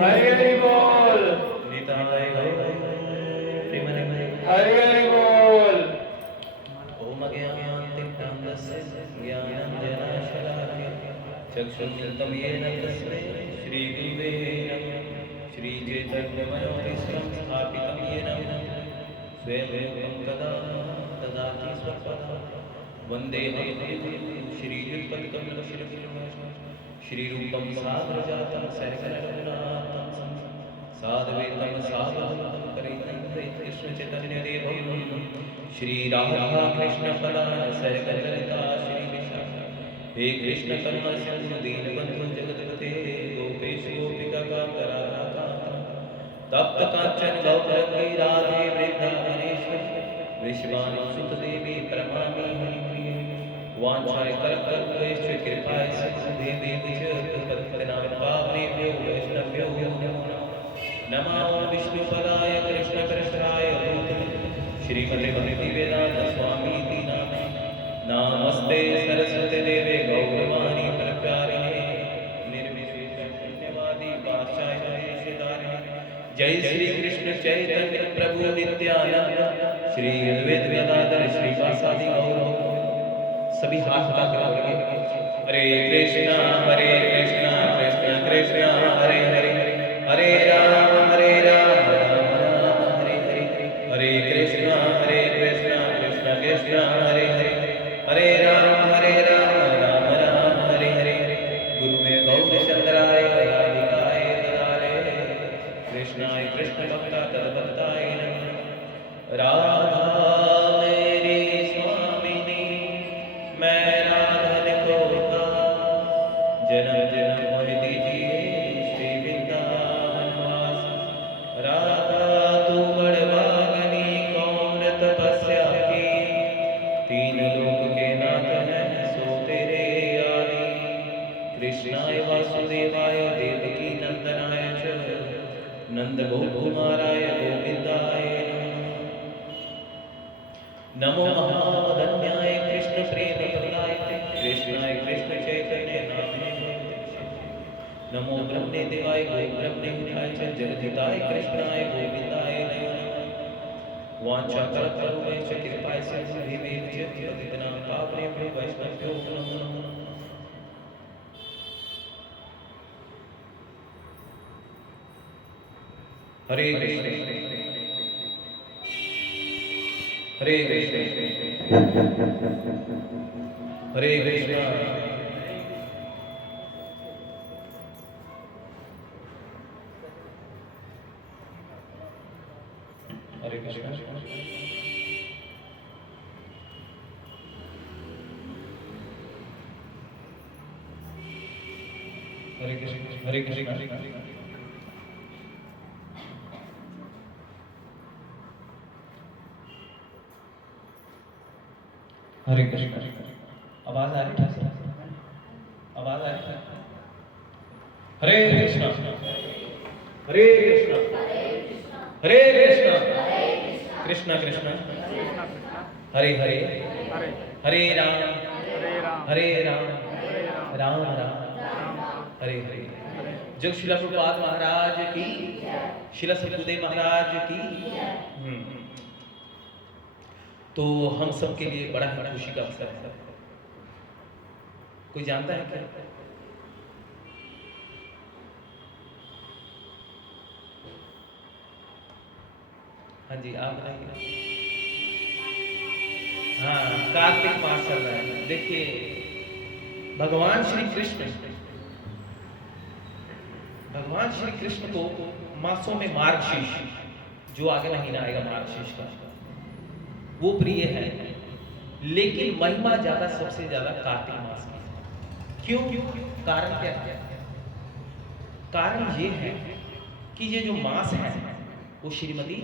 हरि हरि बोल। निताय गौर प्रेमनिधे हरि हरि बोल। ओम अज्ञानातिमिरान्धस्य ज्ञानाञ्जनशलाकया चक्षुरुन्मिलितं येन तस्मै श्रीगुरुवे नमः। श्रीचैतन्यमनोभीष्टं स्थापितं येन स्वयं रूपं कदा ददाति स्वपदं वन्देऽहं श्रीयुतपदकमलशिरः श्रीरूपं साग्रजातं सहगणरघुनाथं साधुवेदं साधुं परितं कृष्णचैतन्यदेवं श्रीराधा कृष्णपदान् सहगणललिता श्रीविशाखा हे कृष्ण करुणा सिंधु दीनबन्धु जगत्पते गोपेश गोपिकान्त राधाकान्त तप्त कांचन गौरंगी राधे वृंदावनेश्वरी वृषभानुसुतदेवी प्रणमामि हरिप्रिये वाञ्छाय कल्पतरुभ्यश्च कृपाय सिन्धुभ्यो पतितनां पावनेभ्यो वैष्णवेभ्यो नमो नमः। नमो विष्णुपदाय कृष्णकृष्णाय भूतले श्रीमते भक्तिवेदान्त स्वामीति नामे नमस्ते सरस्वती देवे गौरवाणी प्रचारिणे निर्विशेष शून्यवादी पाश्चात्य देशधारिणे जय श्री कृष्ण चैतन्य प्रभु नित्यानंद श्री अद्वैत गदाधर श्रीवासादि गौर सभी हाथ उठा के बोलेंगे हरे कृष्ण कृष्ण कृष्ण हरे हरे हरे राम राम राम हरे हरे हरे कृष्ण कृष्ण कृष्ण हरे हरे हरे राम राम राम हरे हरे गुरुवे गौर शंकराय राधिकाय तदालय कृष्णाय कृष्ण भक्ता तद्भक्ताय नमः। राधा मेरी स्वामिनी मैं राधा को जन्म जन्म मोहि दीजिए श्री वृंदावन वास। राधा तू बड़भागनी कौन तपस्या की तीन लोक के नाथ हैं सो तेरे आदि। कृष्णाय वासुदेवाय देवकी नंदनाय च नंद गोकुमाराय गोविंदाय नमो महावदन्याय कृष्ण प्रेम प्रदायते कृष्णाय कृष्ण चैतन्य नामने नमो ब्रह्मणे देवाय गो ब्रह्मणे हिताय च जगदिताय कृष्णाय गोविंदाय नमः। वाञ्छाकल्पतरुभ्यश्च कृपाय सिन्धुभ्यो पतितनां पावनेभ्यो वैष्णवेभ्यो नमो नमः। हरे कृष्ण हरे कृष्ण हरे कृष्ण हरे कृष्ण हरे कृष्ण हरे कृष्ण हरे कृष्ण। आवाज आ रही है? आवाज आ रही है? हरे कृष्ण हरे कृष्ण हरे कृष्ण कृष्ण कृष्ण हरे हरे हरे राम राम राम हरे हरे। जो शिला प्रभुपाद महाराज की शिला सतगुरुदेव महाराज की तो हम सब के लिए बड़ा ही खुशी का अवसर है। कोई जानता है क्या? हाँ जी आप बताइए। हाँ कार्तिक मास चल रहा है। देखिए भगवान श्री कृष्ण को मासों में मार्गशीर्ष जो आगे महीना आएगा मार्गशीर्ष का वो प्रिय है, लेकिन महिमा ज्यादा सबसे ज्यादा कार्तिक मास की। क्यों? कारण क्या है? कारण ये है कि ये जो मास है वो श्रीमती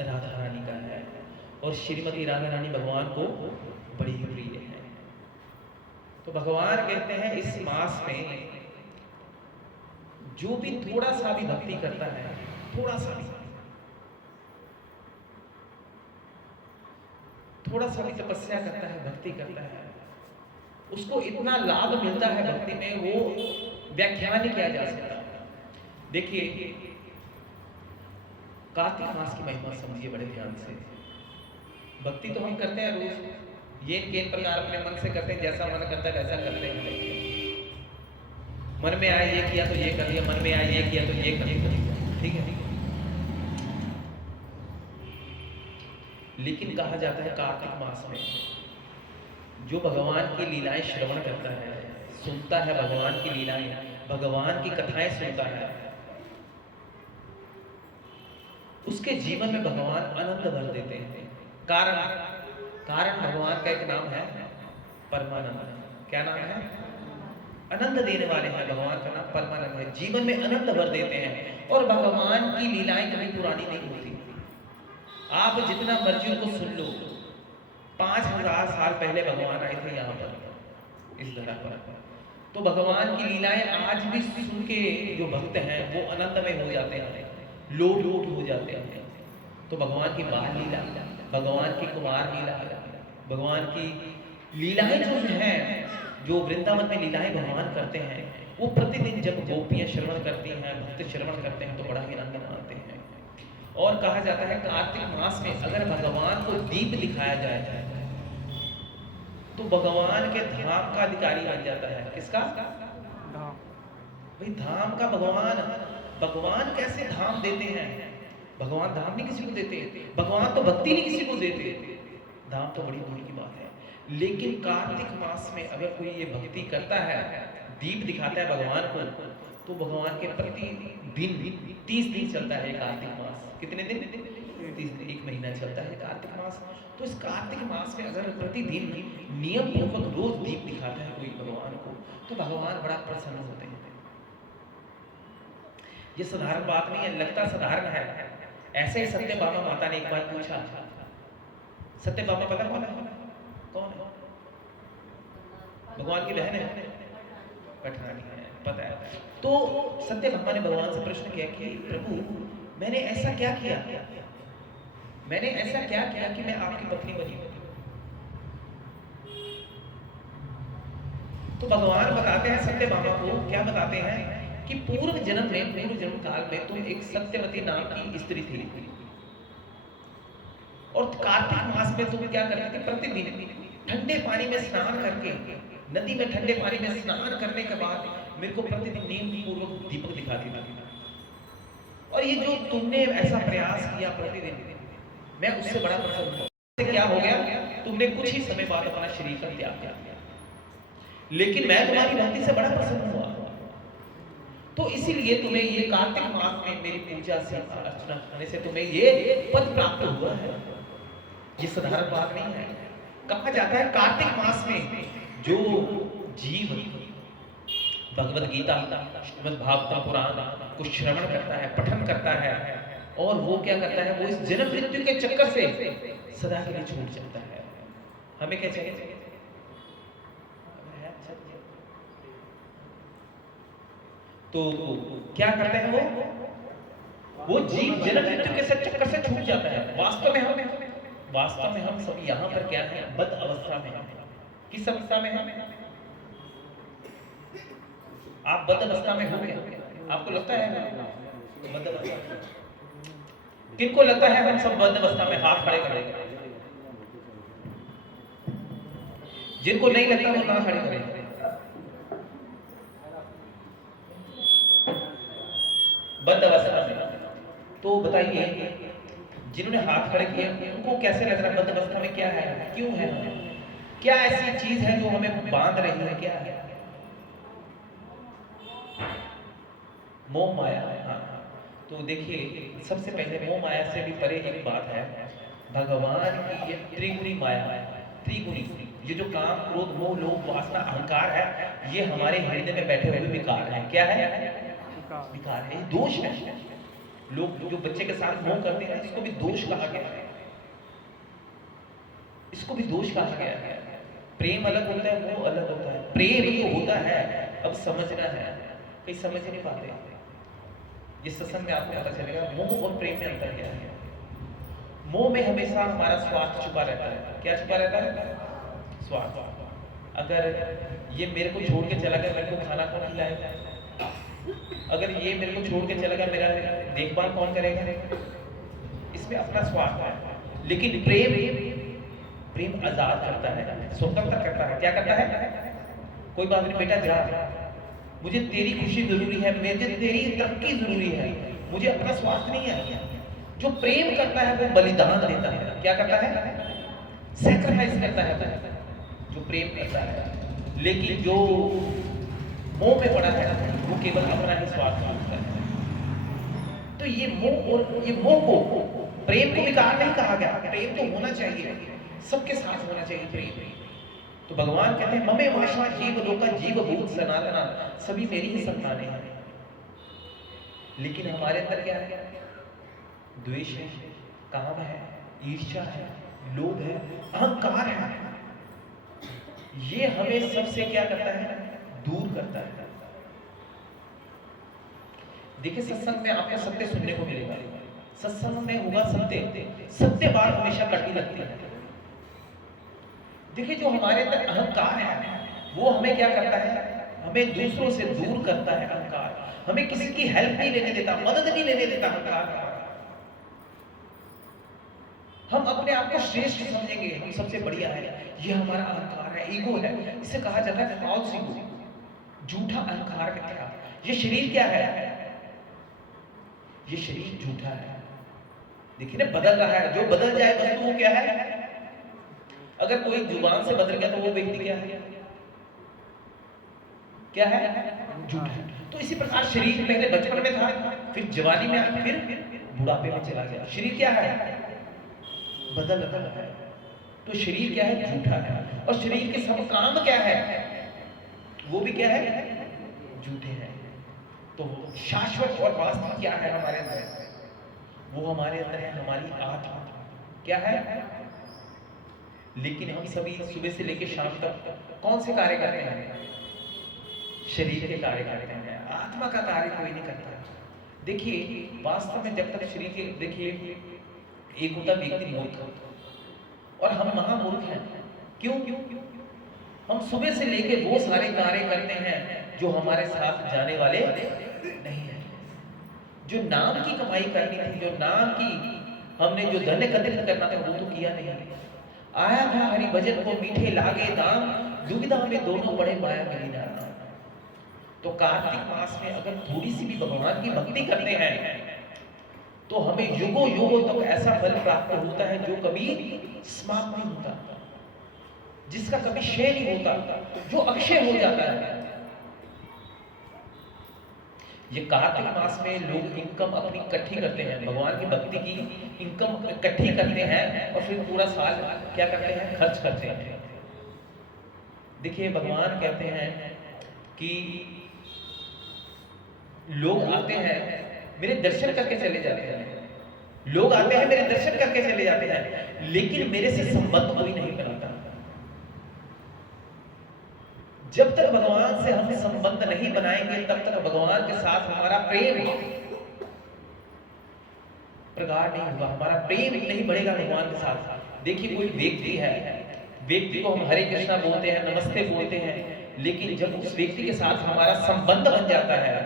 राधा रानी का है और श्रीमती राधा रानी भगवान को बड़ी ही प्रिय है। तो भगवान कहते हैं इस मास में जो भी थोड़ा सा भी भक्ति करता है, थोड़ा सा भी तपस्या करता है, भक्ति करता है, उसको इतना लाभ मिलता है भक्ति में वो व्याख्या नहीं किया जा सकता। देखिए, कार्तिक मास की महिमा समझिए बड़े ध्यान से। भक्ति तो हम करते हैं रोज, ये के प्रकार अपने मन से करते हैं, जैसा मन करता है वैसा करते हैं। मन में आए ये किया तो ये कर लिया, मन में आए ये किया तो ये कर लिया, ठीक है। लेकिन कहा जाता है कार्तिक मास में जो भगवान की लीलाएं श्रवण करता है, सुनता है भगवान की लीलाएं, भगवान की कथाएं सुनता है, उसके जीवन में भगवान आनंद भर देते हैं। कारण भगवान का एक नाम है परमानंद। क्या नाम है? आनंद देने वाले हैं। भगवान का नाम परमानंद है। जीवन में आनंद भर देते हैं और भगवान की लीलाएं कभी पुरानी नहीं होती। आप जितना मर्जी उनको सुन लो, 5000 साल पहले भगवान आए थे यहाँ पर इस धरा पर, तो भगवान की लीलाएं आज भी सुन के जो भक्त हैं वो आनंद में हो जाते हैं, लोट हो जाते हैं। तो भगवान की बाल लीला, भगवान की कुमार लीला, भगवान की लीलाएं जो हैं, जो वृंदावन में लीलाएं भगवान करते हैं, वो प्रतिदिन जब गोपियां श्रवण करती हैं, भक्त श्रवण करते हैं तो बड़ा ही आनंद मानते हैं। और कहा जाता है कार्तिक मास में अगर भगवान को दीप दिखाया जाए तो भगवान के धाम का अधिकारी बन जाता है। किसका? भाई धाम का भगवान कैसे धाम देते हैं? भगवान धाम नहीं किसी को देते, भगवान तो भक्ति नहीं किसी को देते, धाम तो बड़ी दूर की बात है। लेकिन कार्तिक मास में अगर कोई ये भक्ति करता है, दीप दिखाता है भगवान को, तो भगवान के प्रति दिन 30 दिन चलता है कार्तिक मास। कितने दिन? 30 दिन, 1 महीना चलता है कार्तिक मास। तो इस कार्तिक मास में अगर प्रतिदिन नियम पूर्वक रोज दीप दिखाता है कोई भगवान को, तो भगवान बड़ा प्रसन्न होते हैं। ये साधारण बात नहीं है, लगता साधारण है। ऐसे ही सत्यभामा माता ने एक बार पूछा, सत्यभामा पता कौन है? कौन है? भगवान की बहन है, पठानी है, पता है। तो सत्यभामा ने भगवान से प्रश्न किया कि प्रभु मैंने ऐसा क्या किया कि मैं आपकी पत्नी बनी? तो भगवान बताते हैं सत्यभामा को, क्या बताते हैं कि पूर्व जन्म काल में तुम एक सत्यवती नाम की स्त्री थी और कार्तिक मास में तुम क्या करते थे? प्रतिदिन ठंडे पानी में स्नान करके, नदी में ठंडे पानी में स्नान करने के बाद मेरे को प्रतिदिन नियम पूर्वक दीपक दिखाती थी। और ये जो तुमने ऐसा प्रयास किया प्रतिदिन, मैं उससे बड़ा प्रसन्न हूं। क्या हो गया? तुमने कुछ ही समय बाद अपना शरीर का त्याग कर दिया, लेकिन मैं तुम्हारी भक्ति से बड़ा प्रसन्न हुआ। तो इसीलिए तुम्हें ये कार्तिक मास में मेरी पूजा से अर्चना करने से तुम्हें ये पद प्राप्त हुआ है। ये साधारण बात नहीं है। कहा जाता है कार्तिक मास में जो जीव भगवद गीता, श्रीमद् भागवत पुराण को श्रवण करता है, पठन करता है, और वो क्या करता है, वो इस जन्म मृत्यु के चक्कर से सदा के लिए छूट जाता है। हमें क्या चाहिए? तो क्या करते हैं वो जीव जन्म मृत्यु के चक्कर से छूट जाता है। वास्तव में हम सब यहाँ पर क्या है? बद्ध अवस्था में हैं। किस अवस्था में हैं? आप बद्ध अवस्था में हो क्या? आपको लगता है बद्ध अवस्था? किनको लगता है हम सब बद्ध अवस्था में? हाथ खड़े करें। जिनको नहीं लगता वो ना खड़े करें। बद्ध अवस्था में तो बताइए, जिन्होंने हाथ खड़े किए उनको कैसे लग रहा है? बद्ध अवस्था में क्या है, क्यों है, क्या ऐसी चीज है जो हमें बांध रही है? क्या है? मोह माया। हाँ, तो देखिए सबसे पहले मोह माया से भी परे एक बात है, भगवान की ये त्रिगुणी माया है। त्रिगुणी, ये जो काम क्रोध मोह लोभ वासना अहंकार है, ये हमारे हृदय में बैठे हुए विकार है। क्या है? विकार है, दोष है। लोग जो बच्चे के साथ मोह करते हैं, इसको भी दोष कहा गया है, इसको भी दोष कहा गया है। प्रेम अलग होता है, मोह अलग होता है। प्रेम तो होता है, अब समझना है, कहीं समझ नहीं पाते। ये सत्संग में आपको पता चलेगा मोह और प्रेम में अंतर क्या है। मोह में हमेशा हमारा स्वार्थ छुपा रहता है। क्या छुपा रहता है? स्वार्थ। अगर ये मेरे को छोड़ के चला गया, मेरे को खाना कौन खिलाएगा? अगर ये मेरे को छोड़ के चला गया, मेरा देखभाल कौन करेगा? इसमें अपना स्वार्थ है। लेकिन प्रेम प्रेम आजाद करता है, स्वतंत्र करता है। क्या करता है? कोई बात नहीं बेटा, जा, मुझे तेरी खुशी जरूरी है, मुझे तेरी तरक्की जरूरी है, मुझे अपना स्वार्थ नहीं है। जो प्रेम करता है वो बलिदान देता है। क्या करता है? सैक्रिफाइस करता है जो प्रेम करता है। लेकिन जो मोह में पड़ा है वो केवल अपना ही स्वार्थ सोचता है। तो ये मोह, और ये मोह को, प्रेम को विकार नहीं कहा गया। प्रेम तो होना चाहिए, सबके साथ होना चाहिए प्रेम। तो भगवान कहते हैं ममे वशा जीव लोका जीव भूत सनातना, सभी मेरी ही संतानें हैं। लेकिन हमारे अंदर क्या है? द्वेष है, काम है, ईर्ष्या है, लोभ है, अहंकार है। ये हमें सबसे क्या करता है? दूर करता है। देखिए सत्संग में आपको सत्य सुनने को मिलेगा, सत्संग में होगा सत्य, सत्य बात हमेशा कड़वी लगती है। देखिए जो हमारे अंदर अहंकार है वो हमें क्या करता है? हमें दूसरों से दूर करता है। अहंकार हमें किसी की हेल्प नहीं लेने देता, मदद नहीं लेने देता। अहंकार हम अपने आप को श्रेष्ठ समझेंगे, हम सबसे बढ़िया है, ये हमारा अहंकार है, ईगो है। इसे कहा जाता है फॉल्स ईगो, झूठा अहंकार। क्या ये शरीर क्या है? ये शरीर झूठा है। देखिए ना, बदल रहा है। जो बदल जाए वस्तु वो क्या है? अगर कोई जुबान से बदल गया तो वो व्यक्ति क्या है? क्या है? झूठा। तो इसी प्रकार शरीर पहले बचपन में था, फिर जवानी में आया, फिर बुढ़ापे में चला गया। शरीर क्या है? बदल रहा है। तो शरीर क्या है? झूठा है। और शरीर के सब काम क्या है? वो भी क्या है? झूठे हैं। तो शाश्वत और वास्तविक क्या है हमारे अंदर? वो हमारे अंदर है हमारी आत्मा। क्या है? लेकिन हम सभी सुबह से लेकर शाम तक कौन से कार्य करते हैं? शरीर के कार्य करते हैं, आत्मा का कार्य कोई नहीं करता। देखिए वास्तव में जब तक शरीर के, देखिए एक होता व्यक्ति मूर्ख और हम महामूर्ख हैं। क्यों? हम सुबह से लेकर वो सारे कार्य करते हैं जो हमारे साथ जाने वाले नहीं है। जो नाम की कमाई करनी थी, जो नाम की हमने जो धन एकत्रित करना था वो तो किया नहीं। आया था हरि भजन को मीठे लागे दाम, दुविधा में दोनों बड़े माया मिली नाम। तो कार्तिक मास में अगर थोड़ी सी भी भगवान की भक्ति करते हैं तो हमें युगों युगों तक ऐसा फल प्राप्त होता है जो कभी समाप्त नहीं होता, जिसका कभी क्षय नहीं होता, जो अक्षय हो जाता है। ये कार्तिक मास में लोग इनकम अपनी इकट्ठी करते हैं, भगवान की भक्ति की इनकम इकट्ठी करते हैं और फिर पूरा साल क्या करते हैं? खर्च करते हैं। देखिए भगवान कहते हैं कि लोग आते हैं मेरे दर्शन करके चले जाते हैं, लोग आते हैं मेरे दर्शन करके चले जाते हैं, लेकिन मेरे से संबंध कोई नहीं बनाता। जब तक भगवान से हम संबंध नहीं बनाएंगे तब तक भगवान के साथ हमारा प्रेम प्रगाढ़ नहीं होगा, हमारा प्रेम नहीं बढ़ेगा भगवान के साथ। देखिए कोई व्यक्ति है, व्यक्ति को हम हरे कृष्णा बोलते हैं, नमस्ते बोलते हैं, लेकिन जब उस व्यक्ति के साथ हमारा संबंध बन जाता है,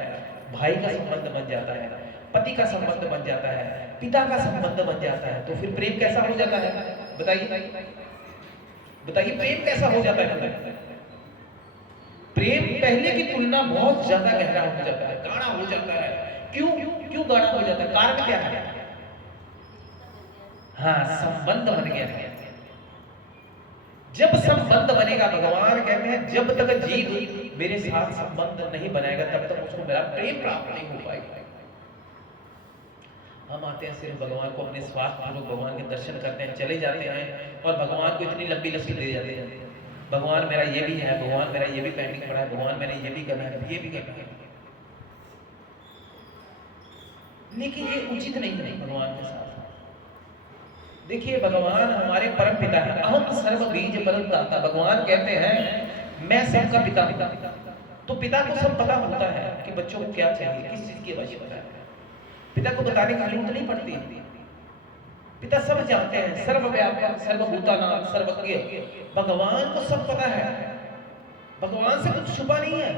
भाई का संबंध बन जाता है, पति का संबंध बन जाता है, पिता का संबंध बन जाता है, तो फिर प्रेम कैसा हो जाता है? बताइए बताइए, प्रेम कैसा हो जाता है? प्रेम पहले की तुलना बहुत ज्यादा गहरा हो जाता है, गाढ़ा हो जाता है। क्यों क्यों गाढ़ा हो जाता है? कारण क्या है? हाँ, संबंध बन गया। जब संबंध बनेगा, भगवान कहते हैं जब तक जीव मेरे साथ संबंध नहीं बनाएगा तब तक उसको मेरा प्रेम प्राप्त नहीं हो पाएगा। हम आते हैं सिर्फ भगवान को अपने स्वार्थ पूर्वक भगवान के दर्शन करते हैं, चले जाते हैं और भगवान को इतनी लंबी लिस्ट दे जाते हैं, भगवान मेरा ये भी है, भगवान मेरा ये भी पेंडिंग पड़ा है, भगवान मैंने ये भी करना है, ये भी करना है। लेकिन ये उचित नहीं है भगवान के साथ। देखिए भगवान हमारे परम पिता है, अहम सर्व बीज परम दाता। भगवान कहते हैं मैं सबका पिता हूं। तो पिता को सब पता होता है कि बच्चों को क्या चाहिए, किस चीज की आवश्यकता है। पिता को बताने की जरूरत नहीं पड़ती, पिता सब जानते हैं। सर्वव्यापक सर्वभूतानां सर्वज्ञ, भगवान को सब पता है, भगवान से कुछ छुपा नहीं है।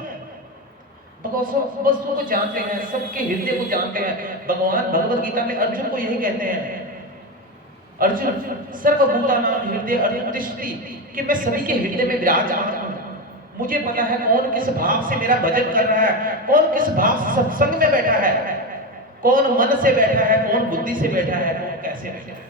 भगवान वस्तुओं को जानते हैं, सबके हृदय को जानते हैं। भगवान भगवत गीता में अर्जुन को यही कहते हैं, अर्जुन सर्वभूतानां हृदय अर्जुन तिष्ठति, कि मैं सभी के हृदय में विराजमान हूं। मुझे पता है कौन किस भाव से मेरा भजन कर रहा है, कौन किस भाव से सत्संग में बैठा है, कौन मन से बैठा है, कौन बुद्धि से बैठा है, कौन कैसे बैठा है।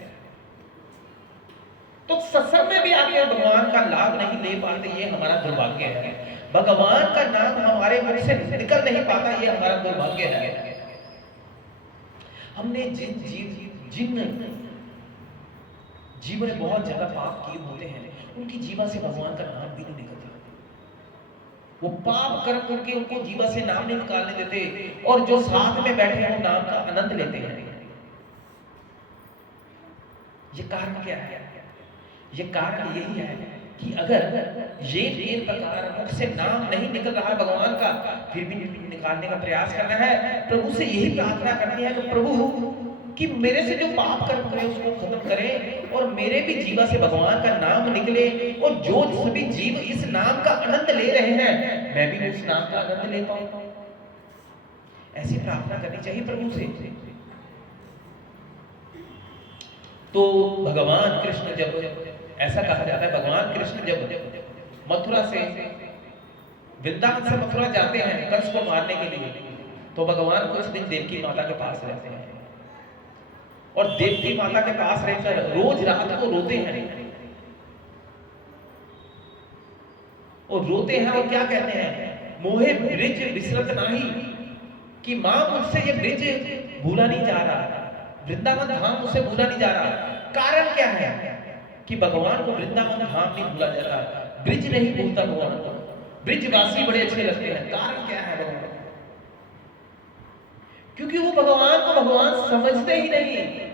तो सत्संग में भी आके भगवान का लाभ नहीं ले पाते, ये हमारा दुर्भाग्य है। भगवान का नाम हमारे मुख से निकल नहीं पाता, ये हमारा दुर्भाग्य है। हमने जिन जीवन में बहुत ज्यादा पाप किए होते हैं, उनकी जीवा से भगवान का नाम भी नहीं निकलता। वो पाप कर्म करके उनको जीवा से नाम नहीं निकालने देते, और जो साथ में बैठे हैं वो नाम का आनंद लेते हैं। ये कारण क्या है? ये कारण यही है कि अगर ये 3 प्रकार मुख से नाम नहीं निकल रहा है भगवान का, फिर भी निकालने का प्रयास करना है। प्रभु से यही प्रार्थना करनी है कि प्रभु कि मेरे से जो पाप कर्म करे उसको खत्म करें, और मेरे भी जीवा से भगवान का नाम निकले, और जो सभी जीव इस नाम का आनंद ले रहे हैं, मैं भी उस नाम का आनंद ले पाऊं। ऐसी प्रार्थना करनी चाहिए प्रभु से। तो भगवान कृष्ण जब, ऐसा कहा जाता है, भगवान कृष्ण जब मथुरा से, वृंदावन से मथुरा जाते हैं कंस को मारने के लिए, तो भगवान कुछ दिन देवकी माता के पास रहते हैं, और देवकी माता के पास रहकर रोज रात को रोते हैं, और रोते हैं और क्या कहते हैं, मोहे ब्रिज विसरत नाही, कि मां मुझसे ये ब्रिज भूला नहीं जा रहा, वृंदावन धाम मुझसे भूला नहीं जा रहा। कारण क्या है कि भगवान को वृंदावन धाम नहीं भूला जाता, ब्रिज नहीं भूलता भगवान को, ब्रिजवासी बड़े अच्छे लगते हैं। कारण क्या है भगवान? क्योंकि वो भगवान को भगवान समझते ही नहीं।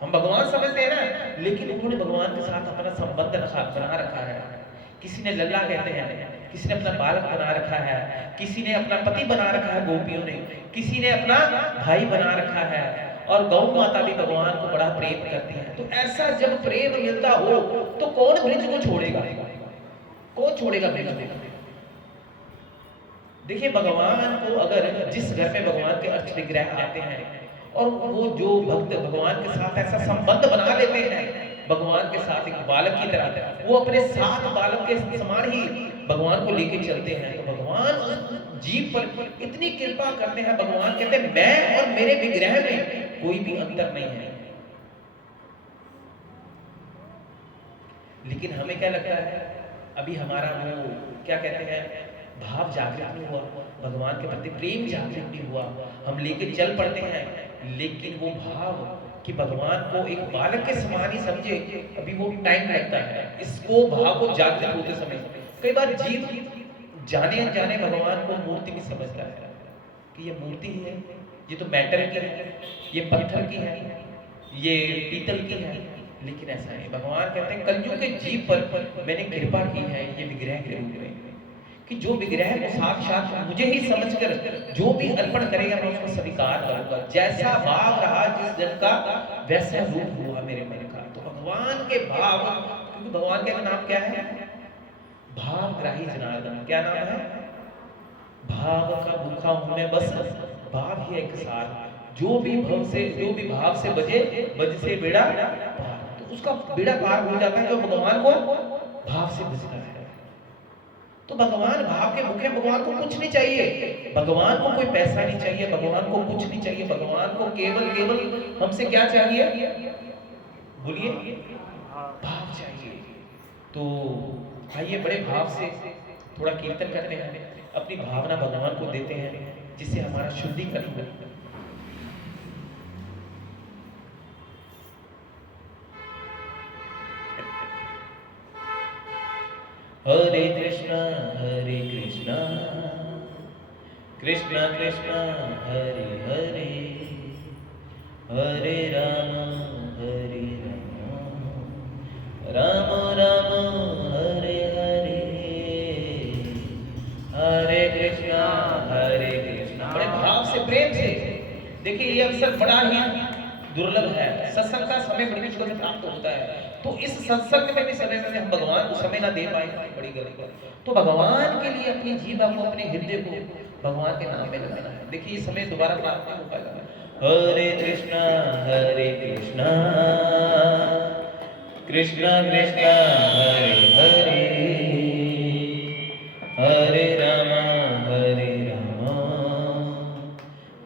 हम भगवान समझते हैं ना, लेकिन उन्होंने भगवान के साथ अपना संबंध बना रखा है। किसी ने लल्ला कहते हैं, किसी ने अपना बालक बना रखा है, किसी ने अपना पति बना रखा है गोपियों ने, किसी ने अपना भाई बना रखा है, और गौ माता भी भगवान को बड़ा प्रेम करती है। तो ऐसा जब प्रेम मिलता हो तो कौन ब्रिज को छोड़ेगा? कौन छोड़ेगा ब्रिज को? देखिए, भगवान को अगर जिस घर में भगवान के अर्च विग्रह आते हैं, और वो जो भक्त भगवान के साथ ऐसा संबंध बना लेते हैं, भगवान के साथ एक बालक की तरह, वो अपने साथ बालक के समान ही भगवान को लेके चलते हैं, तो भगवान उस जीव पर इतनी कृपा करते हैं। भगवान कहते हैं मैं और मेरे विग्रह में कोई भी अंतर नहीं है। लेकिन हमें क्या लगता है, अभी हमारा वो क्या कहते हैं, भाव जागृत नहीं हुआ, भगवान के प्रति प्रेम जागृत नहीं हुआ। हम लेके चल पड़ते हैं, लेकिन वो भाव कि भगवान को एक बालक के समान ही समझे, अभी वो टाइम लगता है इसको भाव को जागृत होते समय। कई बार जीव जाने अनजाने भगवान को मूर्ति भी समझता है कि ये मूर्ति ही है, ये तो मेटल की है, ये पत्थर की है, ये पीतल की है। लेकिन ऐसा नहीं, भगवान कहते हैं कलयुग के जीव पर मैंने कृपा की है ये विग्रह के रूप में, कि जो विग्रह को साक्षात मुझे ही समझकर जो भी अर्पण करेगा मैं उसको स्वीकार करूंगा। जैसा भाव रहा जिस जन का, वैसा रूप हुआ मेरे मन का। तो भगवान के भाव, क्योंकि भगवान का नाम क्या है, भावग्राही जनार्दन। क्या नाम है? भाव का भूखा हूं मैं बस, भाव ही एक सार। जो भी भाव से बजे, बज से बेड़ा पार। तो उसका बेड़ा पार हो जाता है जो भगवान को भाव से बजता है। तो भगवान भाव के भूखे, भगवान को कुछ नहीं चाहिए, भगवान को कोई पैसा नहीं चाहिए, भगवान को कुछ नहीं चाहिए, भगवान को केवल हमसे क्या चाहिए? बोलिए, भाव चाहिए। तो आइए बड़े भाव से थोड़ा कीर्तन करते हैं, अपनी भावना भगवान को देते हैं, जिससे हमारा शुद्धिकरण हो। हरे कृष्णा कृष्णा कृष्णा हरे हरे, हरे राम राम राम हरे हरे, हरे कृष्णा बड़े भाव से, प्रेम से। देखिए ये अवसर बड़ा ही दुर्लभ है, सत्संग का समय बड़ी मुश्किल से प्राप्त होता है। तो इस सत्संग में भी समय में हम भगवान को समय ना दे पाए, बड़ी गलती है। तो भगवान के लिए अपनी जीवा को, अपने हृदय को भगवान के नाम में लगाना है। देखिए ये समय दोबारा प्राप्त नहीं हो पाएगा। हरे कृष्णा कृष्णा कृष्णा हरे हरे, हरे रामा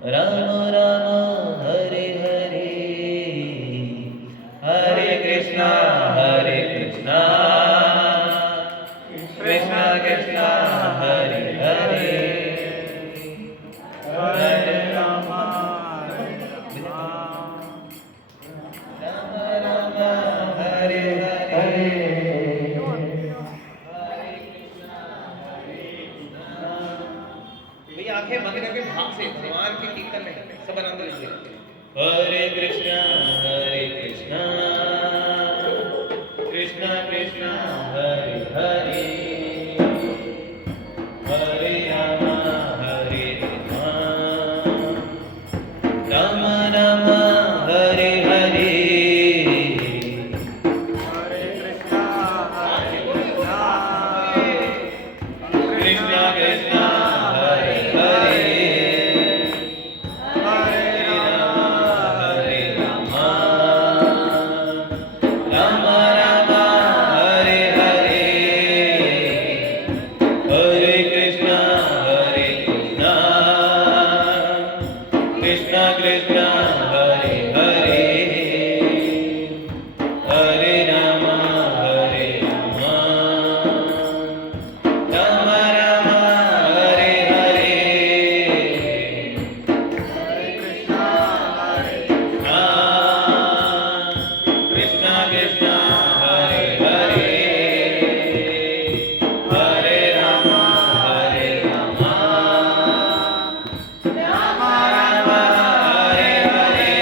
राम राम हरे हरे, हरे कृष्णा कृष्णा कृष्णा हरे हरे, हरे राम हरे हरे। भैया आंखें बंद करके भाव से भगवान के कीर्तन में सब आनंद लीजिए। हरे कृष्णा कृष्णा कृष्णा हरे हरे, हरे राम राम राम हरे हरे, कृष्णा कृष्णा हरे हरे, हरे राम राम राम हरे हरे, हरे कृष्णा कृष्णा कृष्णा हरे हरे, हरे राम राम राम हरे हरे, कृष्णा कृष्णा हरे हरे, हरे राम राम राम हरे हरे।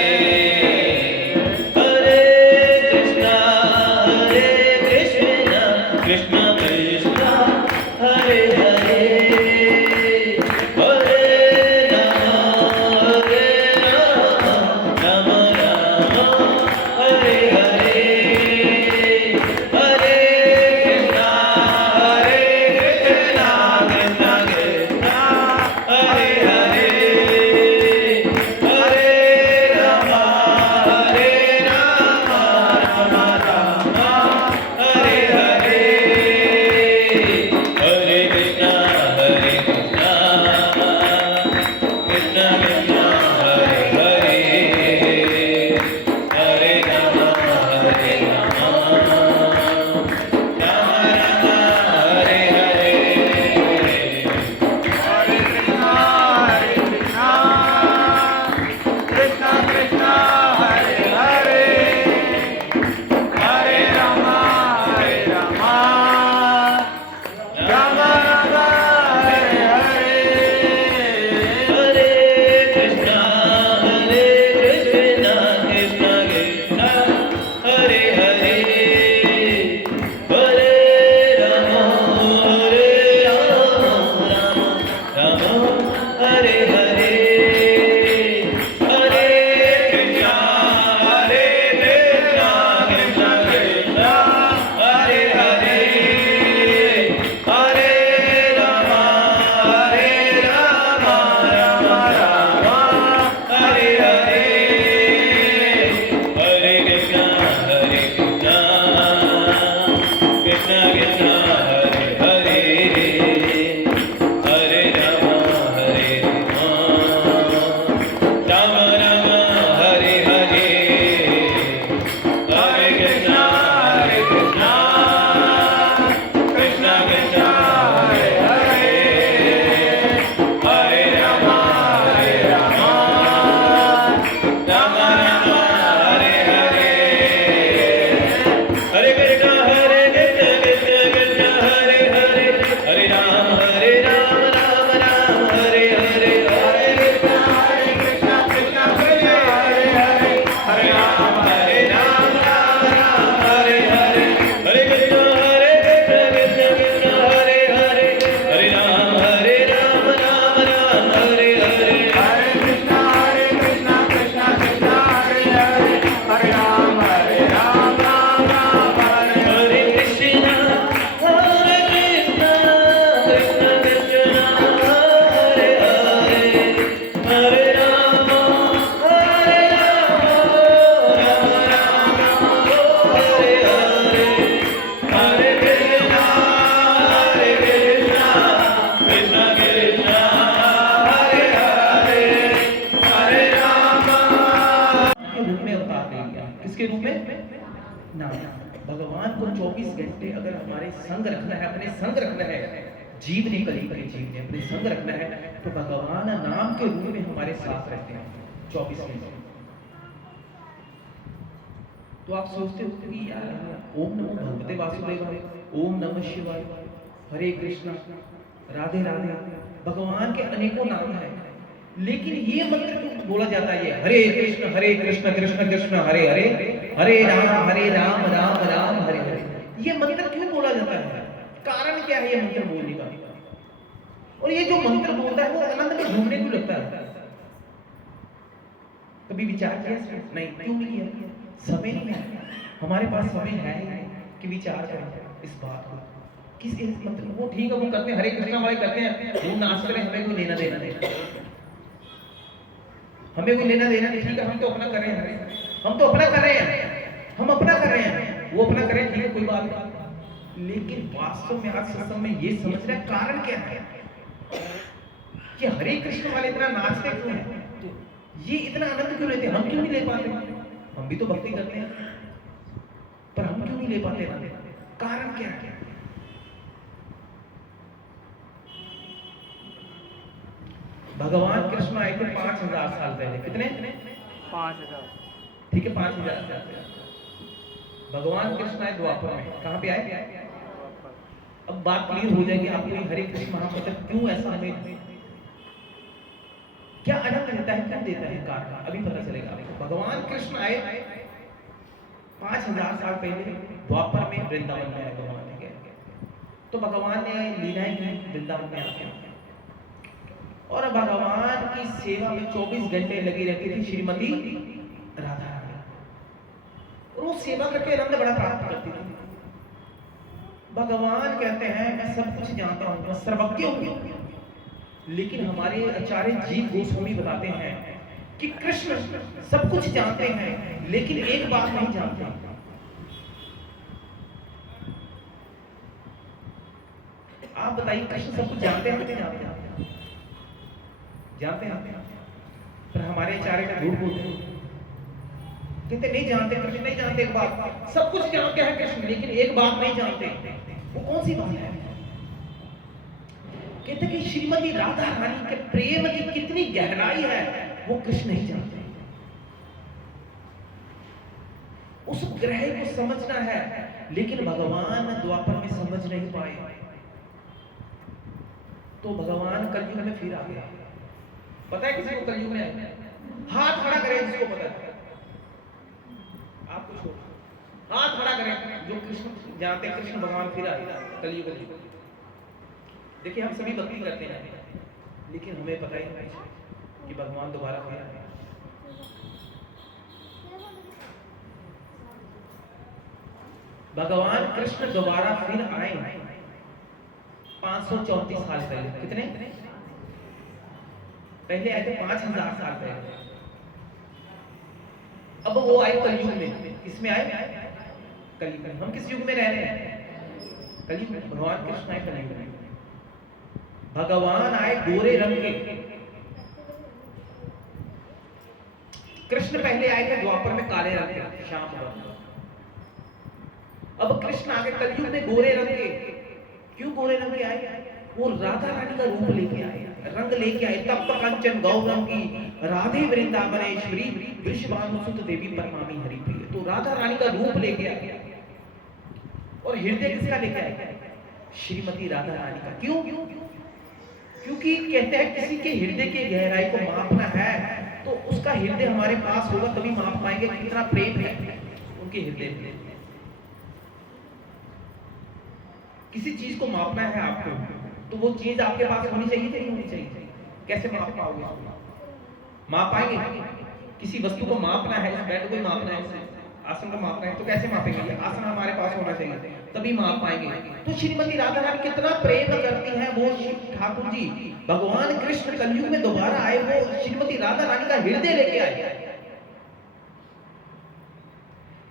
किसके रूप में? नाम। भगवान को 24 घंटे अगर हमारे संग रखना है, अपने संग रखना है, जीवने करीब के जीवने अपने संग रखना है, तो भगवान नाम के रूप में हमारे साथ रहते हैं 24 घंटे। तो आप सोचते हो कि यार ओम नमो भगवते वासुदेवाय, ओम नमः शिवाय, हरे कृष्णा, राधे राधे, भगवान के अनेकों नाम हैं, लेकिन ये मंत्र क्यों बोला जाता है? ये हरे कृष्ण कृष्ण कृष्ण हरे हरे, हरे राम राम राम हरे हरे, ये मंत्र क्यों बोला जाता है? कारण क्या है ये मंत्र बोलने का? और ये जो मंत्र बोलता है वो आनंद में झूमने क्यों लगता है? कभी विचार किया इसमें? नहीं, क्यों नहीं किया? समय नहीं है हमारे पास, समय है ही नहीं कि विचार करें इस बात को। किस मंत्र वो ठीक है, वो करते हैं, हरे कृष्णा वाले करते हैं, वो नाच रहे, हमें कोई लेना देना नहीं, हमें कोई लेना देना नहीं, ठीक है, हम तो अपना कर रहे हैं, हम तो अपना कर रहे हैं, हम अपना कर रहे हैं, वो अपना करें, ठीक है, कोई बात नहीं। लेकिन वास्तव में आज सत्संग में ये समझ रहे कारण क्या है कि हरे कृष्ण वाले इतना नाचते क्यों हैं, ये इतना आनंद क्यों लेते हैं, हम क्यों नहीं ले पाते? हम भी तो भक्ति करते हैं, पर हम क्यों नहीं ले पाते ना? कारण क्या है? भगवान कृष्ण आए थे 5000 साल पहले। कितने? 5000। ठीक है, 5000 साल पहले भगवान कृष्ण आए द्वापर में। कहां पे आए? अब बात क्लियर हो जाएगी आपको, हरे कृष्ण महामंत्र क्यों ऐसा हमें क्या आनंद देता है, क्या देता है, कारण अभी पता चलेगा आपको। भगवान कृष्ण आए 5000 साल पहले द्वापर में, वृंदावन में आए भगवान ने गए, तो भगवान ने लीलाएं की वृंदावन में आके, और भगवान की सेवा में 24 घंटे लगी रहती थी श्रीमती राधा रानी, और वो सेवा करके आनंद बड़ा प्राप्त करती थी। भगवान कहते हैं मैं सब कुछ जानता हूं, मैं सर्वज्ञ हूं, लेकिन हमारे आचार्य जीव गोस्वामी बताते हैं कि कृष्ण सब कुछ जानते हैं, लेकिन एक बात नहीं जानते। आप बताइए, कृष्ण सब कुछ जानते हैं, नहीं जानते? जानते हैं, पर हमारे आचार्य का झूठ बोलते हैं, कहते नहीं जानते, कृष्ण नहीं जानते। एक बात सब कुछ जानते हैं कृष्ण, लेकिन एक बात नहीं जानते। वो कौन सी बात है? कहते कि श्रीमती राधा रानी के प्रेम की कितनी गहराई है वो कृष्ण नहीं जानते। उस ग्रह को समझना है, लेकिन भगवान द्वापर में समझ नहीं पाए, तो भगवान कलयुग में फिर आ गया। पता है किसी को कलयुग में? हाथ खड़ा करें जिसको पता है, आपको छोड़ हाथ खड़ा करें जो कृष्ण जानते हैं, कृष्ण भगवान फिर आए कलयुग में। देखिए हम सभी भक्ति करते हैं, लेकिन हमें पता ही नहीं कि भगवान दोबारा फिर आए। भगवान कृष्ण दोबारा फिर आए 534 साल पहले। कितने पहले आए थे? 5000 साल पहले। अब वो आए कलयुग में। किसमें आए? कलयुग में। हम किस युग में रह रहे हैं? कलयुग में। भगवान कृष्ण आए कलयुग में। भगवान आए गोरे रंग के। कृष्ण पहले आए थे द्वापर में काले रंग के, श्याम रंग। अब कृष्ण आगे कलयुग में गोरे रंग के। क्यों गोरे रंग के आए? वो राधा रानी का रूप लेके आए, रंग लेके आए। तप्त कंचन गौरंगी राधे वृंदावनेश्वरी वृषभानुसुत देवी परमामी हरिप्रिय। तो राधा रानी का रूप लेके आए। और हृदय किसका लेके आए? श्रीमती राधा रानी का। क्यों? क्योंकि कहते हैं किसी के हृदय की गहराई को मापना है तो उसका हृदय हमारे पास होगा, तभी माप पाएंगे कितना प्रेम है उनके हृदय में। किसी चीज को मापना है आपको, तो वो चीज आपके पास होनी चाहिए कि नहीं होनी चाहिए? कैसे माप पाओगे? माप पाएंगे? किसी वस्तु को मापना है, इस बेड को मापना है, आसन को मापना है, तो कैसे मापेंगे? ये आसन हमारे पास होना चाहिए, तभी माप पाएंगे। तो श्रीमती राधा रानी कितना प्रेम करती हैं वो ठाकुर जी। भगवान कृष्ण कलयुग में दोबारा आए, वो श्रीमती राधा रानी का हृदय लेके आए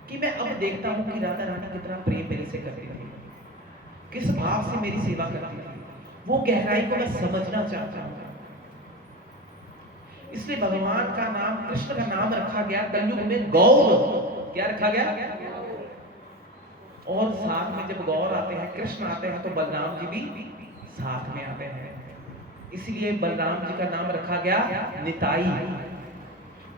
कि मैं अब देखता हूं कि राधा रानी कितना प्रेम मेरे से करती थी, किस भाव से मेरी सेवा करती थी, वो गहराई को मैं समझना चाहता हूं। इसलिए भगवान का नाम, कृष्ण का नाम रखा गया कलयुग में गौर। क्या रखा गया? और साथ में जब गौर आते हैं, कृष्ण आते हैं, तो बलराम जी भी साथ में आते हैं। इसलिए बलराम जी का नाम रखा गया निताई।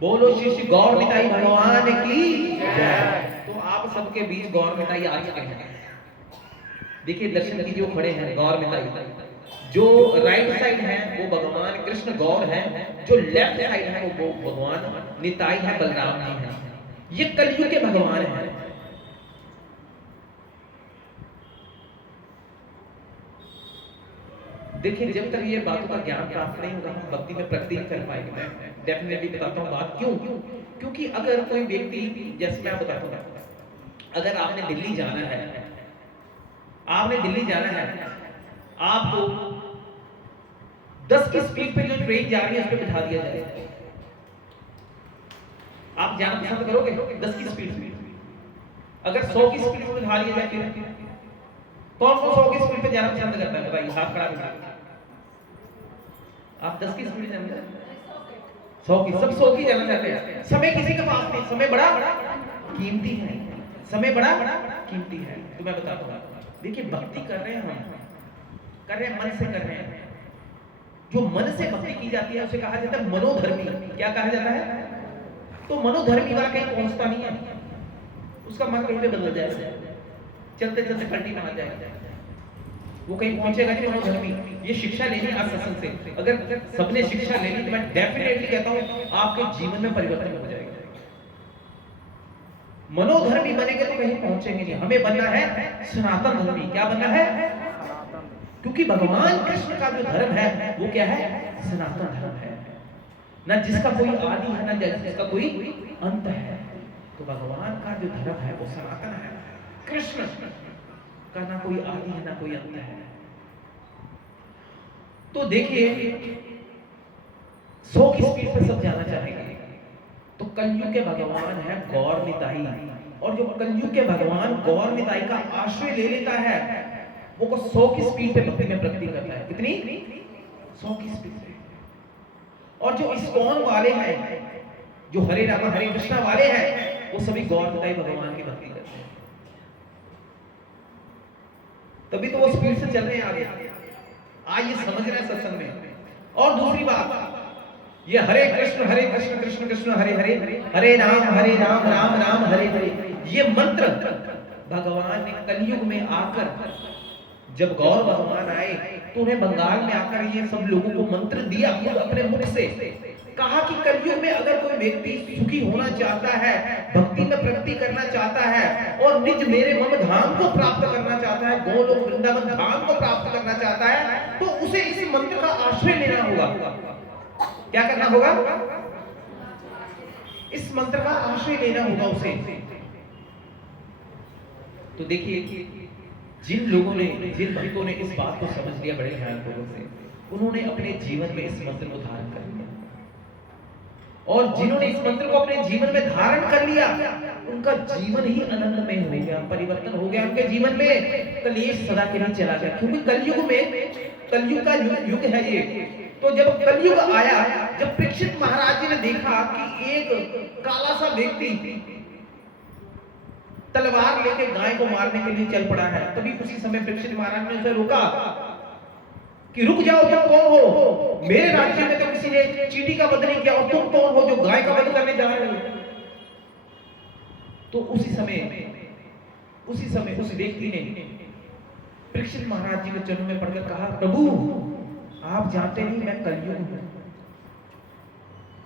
बोलो श्री श्री गौर निताई भगवान की जय। तो आप सबके बीच गौर निताई आ चुके हैं। देखिए दर्शन की जो खड़े हैं गौर निताई, जो राइट साइड है वो भगवान कृष्ण गौर है, जो लेफ्ट साइड है वो भगवान निताई है, बलराम जी हैं। ये कलयुग के भगवान हैं। देखिए जब तक ये बातों का ज्ञान प्राप्त नहीं होगा हम भक्ति में प्रगति नहीं कर पाएंगे। मैं डेफिनेटली बताता हूँ बात क्यों। क्योंकि अगर कोई व्यक्ति, जैसे मैं बताता हूँ, अगर आपने दिल्ली जाना है, आपको 10 की स्पीड पे जो ट्रेन जा रही है उस पर बिठा दिया जाए, आप जाना पसंद करोगे? 10 की स्पीड पे। अगर 100 की स्पीड पे बिठा लिया जाए, फिर कौन 100 की स्पीड पे जाना पसंद करता है? बताइए, हाथ खड़ा करिए। आप 10 की स्पीड से जाना, 100 की, सब 100 की जाना चाहते हैं। समय किसी के पास नहीं, समय बड़ा कीमती है, समय बड़ा कीमती है। तो मैं बताता हूँ, देखिए भक्ति कर रहे हैं हम, कर रहे हैं मन से कर रहे हैं। जो मन से भक्ति की जाती है उसे कहा जाता है मनोधर्मी। क्या कहा जाता है? तो मनोधर्मी वाला कहीं पहुंचता नहीं है, उसका मन कहीं पे बदल जाएगा, चलते चलते पलटी मार जाएगा, वो कहीं पहुंचेगा नहीं मनोधर्मी। ये शिक्षा लेनी आज सत्संग से, अगर सबने शिक्षा लेनी तो मैं डेफिनेटली कहता हूं आपके जीवन में परिवर्तन हो जाएगा। मनोधर्मी बनेंगे तो कहीं पहुंचेंगे नहीं। हमें बनना है सनातन धर्मी। क्या बनना है? क्योंकि भगवान कृष्ण का जो धर्म है वो क्या है? सनातन धर्म है, ना जिसका कोई आदि है, ना जिसका कोई अंत है। तो भगवान का जो धर्म है वो सनातन है। कृष्ण का ना कोई आदि है, ना कोई अंत है। तो देखिए 100 की स्पीड पे सब जाना चाहेंगे, तो कलयुग के भगवान है गौर निताई। और जो कलयुग के भगवान गौर निताई का आश्रय ले लेता है वो को 100 की स्पीड पे भक्ति में प्रगति करता है। कितनी? 100 की स्पीड पे। और जो इस्कॉन वाले हैं, जो हरे राम हरे कृष्णा वाले हैं, वो सभी गौर निताई भगवान की भक्ति करते हैं। तभी तो वो स्पीड से चल रहे हैं आगे, आइए समझ रहे हैं सत्संग में। और दूसरी बात, ये हरे कृष्ण कृष्ण कृष्ण हरे हरे, हरे राम राम राम हरे हरे, ये मंत्र भगवान ने कलयुग में आकर, जब गौर भगवान आए तो उन्हें बंगाल में आकर ये सब लोगों को मंत्र दिया अपने मुख से। कहा कि कलयुग में अगर कोई व्यक्ति सुखी होना चाहता है, भक्ति में प्रगति करना चाहता है और निज मेरे मम धाम को प्राप्त करना चाहता है, गोलोक वृंदावन धाम को प्राप्त करना चाहता है, तो उसे इस मंत्र का आश्रय लेना होगा। क्या करना होगा? इस मंत्र का आश्रय लेना होगा उसे। तो देखिए जिन लोगों ने, जिन भक्तों ने इस बात को समझ लिया बड़े ध्यानपूर्वक से, उन्होंने अपने जीवन में इस मंत्र को धारण कर लिया। और जिन्होंने इस मंत्र को अपने जीवन में धारण कर लिया उनका जीवन ही आनंदमय हो गया, परिवर्तन हो गया उनके जीवन में। कलेश सदा के लिए चला गया, क्योंकि कलयुग में, कलयुग का युग है ये। तो जब कलयुग आया, जब परीक्षित महाराज जी ने देखा कि एक काला सा व्यक्ति तलवार लेके गाय को मारने के लिए चल पड़ा है, तभी उसी समय परीक्षित महाराज ने उसे रोका कि रुक जाओ, तुम कौन हो? मेरे राज्य में तो किसी ने चींटी का वध नहीं किया और तुम कौन हो जो गाय का वध करने जा रहे हो? तो उसी समय उस व्यक्ति ने परीक्षित महाराज जी के चरणों में पड़कर कहा, प्रभु आप जानते नहीं मैं कलयुग हूं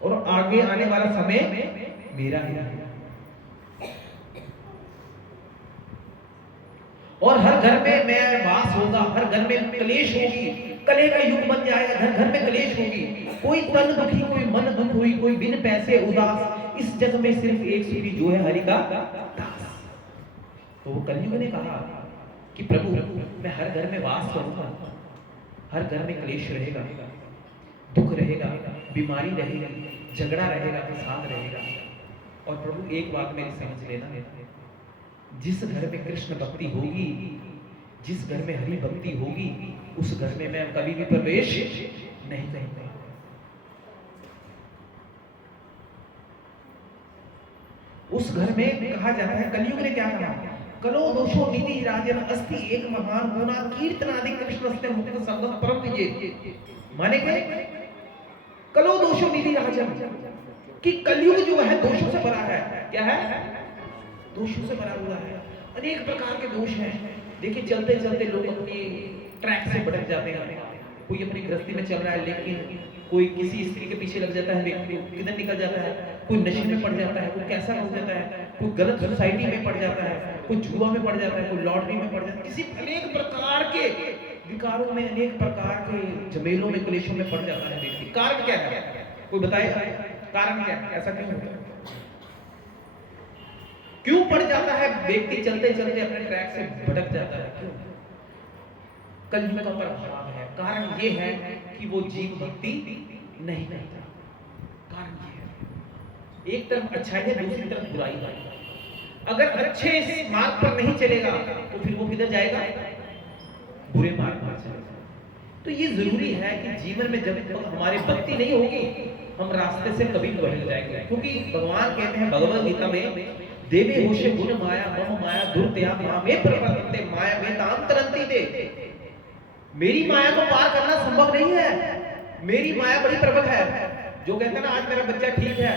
और आगे आने वाला समय मेरा है, और हर घर में मैं वास होगा, हर घर में कलेश होगी, कले का युग बन जाएगा, घर घर में कलेश होगी, कोई तन दुखी, कोई मन दुख हुई, कोई बिन पैसे उदास, इस जग में सिर्फ एक सुखी जो है हरि का दास। तो वो कलयुग ने कहा कि प्रभु मैं हर घर में वास करूंगा, हर घर में क्लेश रहेगा, दुख रहेगा, बीमारी रहेगी, झगड़ा रहेगा, फसाद रहेगा। और प्रभु एक बात मेरी समझ लेना है, जिस घर में कृष्ण भक्ति होगी, जिस घर में हरि भक्ति होगी, उस घर में मैं कभी भी प्रवेश नहीं करूंगा। उस घर में कहा जाता है, कलयुग ने क्या कहा, कलो दोषो निधि राजन अस्ति एक महान गुना कीर्तनादि कृष्णस्ते मुक्त संगम परम विजय। माने के कलो दोषो निधि राजन, कि कलयुग जो है दोषों से भरा है। क्या है? दोषों से भरा हुआ है, अनेक प्रकार के दोष हैं। देखिए चलते चलते लोग अपनी ट्रैक से भटक जाते हैं। कोई अपनी गृहस्थी में चल रहा है, लेकिन कोई किसी स्त्री के पीछे लग जाता है, व्यक्ति किधर निकल जाता है, कोई नशे में पड़ जाता है, कोई कैसा हो जाता है, कोई गलत सोसाइटी में पड़ जाता है, कोई जुआ में पड़ जाता है, कोई लॉटरी में पड़ जाता है, किसी अनेक प्रकार के विकारों में, अनेक प्रकार के झमेलों में, क्लेशों में पड़ जाता है व्यक्ति। कारण क्या है? कोई बताएगा कारण क्या है? ऐसा क्यों होता है? क्यों पड़ जाता है व्यक्ति? चलते चलते अपने ट्रैक से भटक जाता है, क्यों? कलयुग का प्रभाव है। कारण ये है कि वो जीव भक्ति नहीं करता। कारण ये है, एक तरफ अच्छाई है, दूसरी तरफ बुराई है। अगर अच्छे मार्ग पर नहीं चलेगा तो फिर वो किधर जाएगा? बुरे मार्ग पर चलेगा। तो ये जरूरी है कि जीवन में जब तक हमारी भक्ति नहीं होगी, हम रास्ते से कभी बहल जाएंगे। क्योंकि भगवान कहते हैं भगवद गीता में, देवे होशे गुण माया मम माया दुर्त्या मामे प्रवर्तन्ते माया में ताम तरंती ते। मेरी माया को पार करना संभव नहीं है, मेरी माया बड़ी प्रबल है। जो कहता है ना, आज मेरा बच्चा ठीक है,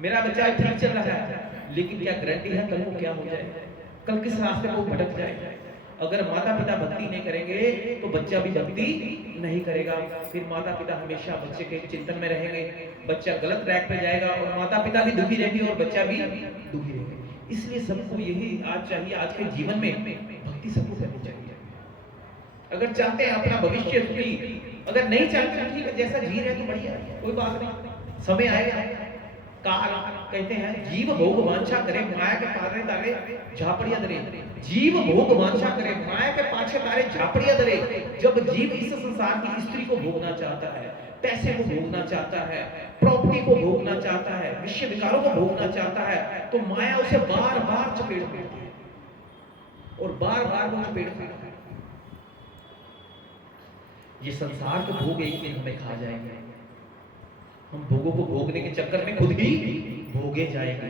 मेरा बच्चा आज ठीक चल रहा है, लेकिन क्या गारंटी है कल को क्या हो जाए, कल किस रास्ते को भटक जाए। अगर माता पिता भक्ति नहीं करेंगे तो बच्चा भी भक्ति नहीं करेगा। फिर माता पिता हमेशा बच्चे के चिंतन में रहेंगे, बच्चा गलत ट्रैक पे जाएगा और माता पिता भी दुखी रहेंगे और बच्चा भी दुखी रहेगा। इसलिए सबको यही आज चाहिए, आज के जीवन में भक्ति सबको करनी चाहिए। अगर चाहते हैं अपना भविष्य सुखी, अगर नहीं चाहते ठीक है, जैसा जी रहे तो बढ़िया, कोई बात नहीं, समय आएगा। काल कहते हैं जीव भोग वांछा करे माया के पारे तारे झापड़िया दरे। जीव भोग वांछा करे माया के पाछे तारे झापड़िया दरे। जब जीव इस संसार की स्त्री को भोगना चाहता है, पैसे को भोगना चाहता है, प्रॉपर्टी को भोगना चाहता है, विषय विकारों को भोगना चाहता है, तो माया उसे बार बार चपेट लेती है और बार बार वो चपेट लेती है। ये संसार के भोग एक दिन हमें खा जाएंगे। हम भोगों को भोगने के चक्कर में खुद ही भोगे जाएंगे।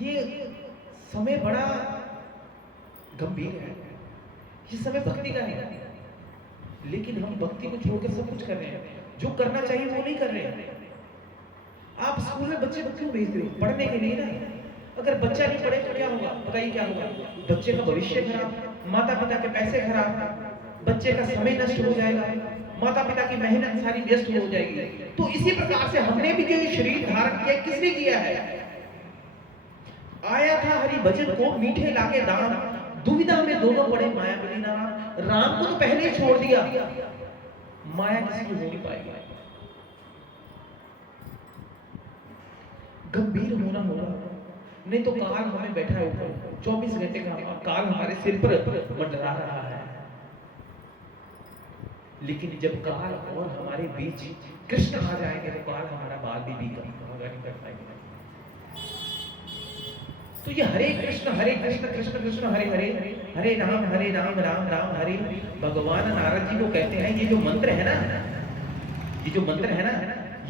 ये समय बड़ा गंभीर है, ये समय भक्ति का है, लेकिन हम भक्ति को छोड़कर सब कुछ कर रहे हैं। जो करना चाहिए वो नहीं कर रहे हैं। आप स्कूल में बच्चे को क्यों भेजते हो? पढ़ने के लिए ना। अगर बच्चा नहीं पढ़े तो क्या होगा? बताइए क्या होगा? बच्चे का भविष्य खराब, माता पिता के पैसे खराब, बच्चे का समय नष्ट हो जाएगा, माता पिता की मेहनत सारी व्यस्त हो जाएगी। तो इसी प्रकार से हमने भी जो शरीर धारण किया, किसने किया है? आया था हरि भजन को मीठे लागे दाम, दुविधा में दोनों पड़े माया मिली ना राम। राम को तो पहले ही छोड़ दिया, माया किसी को हो नहीं पाएगी। गंभीर होना होगा, नहीं तो काल हमें बैठा है ऊपर, 24 घंटे का काल हमारे सिर पर मंडरा रहा है। लेकिन जब काल और हमारे बीच कृष्ण आ जाएंगे तो काल हमारा बाल भी होगा, नहीं कर पाएंगे। तो ये हरे कृष्ण कृष्ण कृष्ण हरे हरे, हरे राम राम राम हरे। भगवान नारद जी को कहते हैं, ये जो मंत्र है ना, ये जो मंत्र है ना,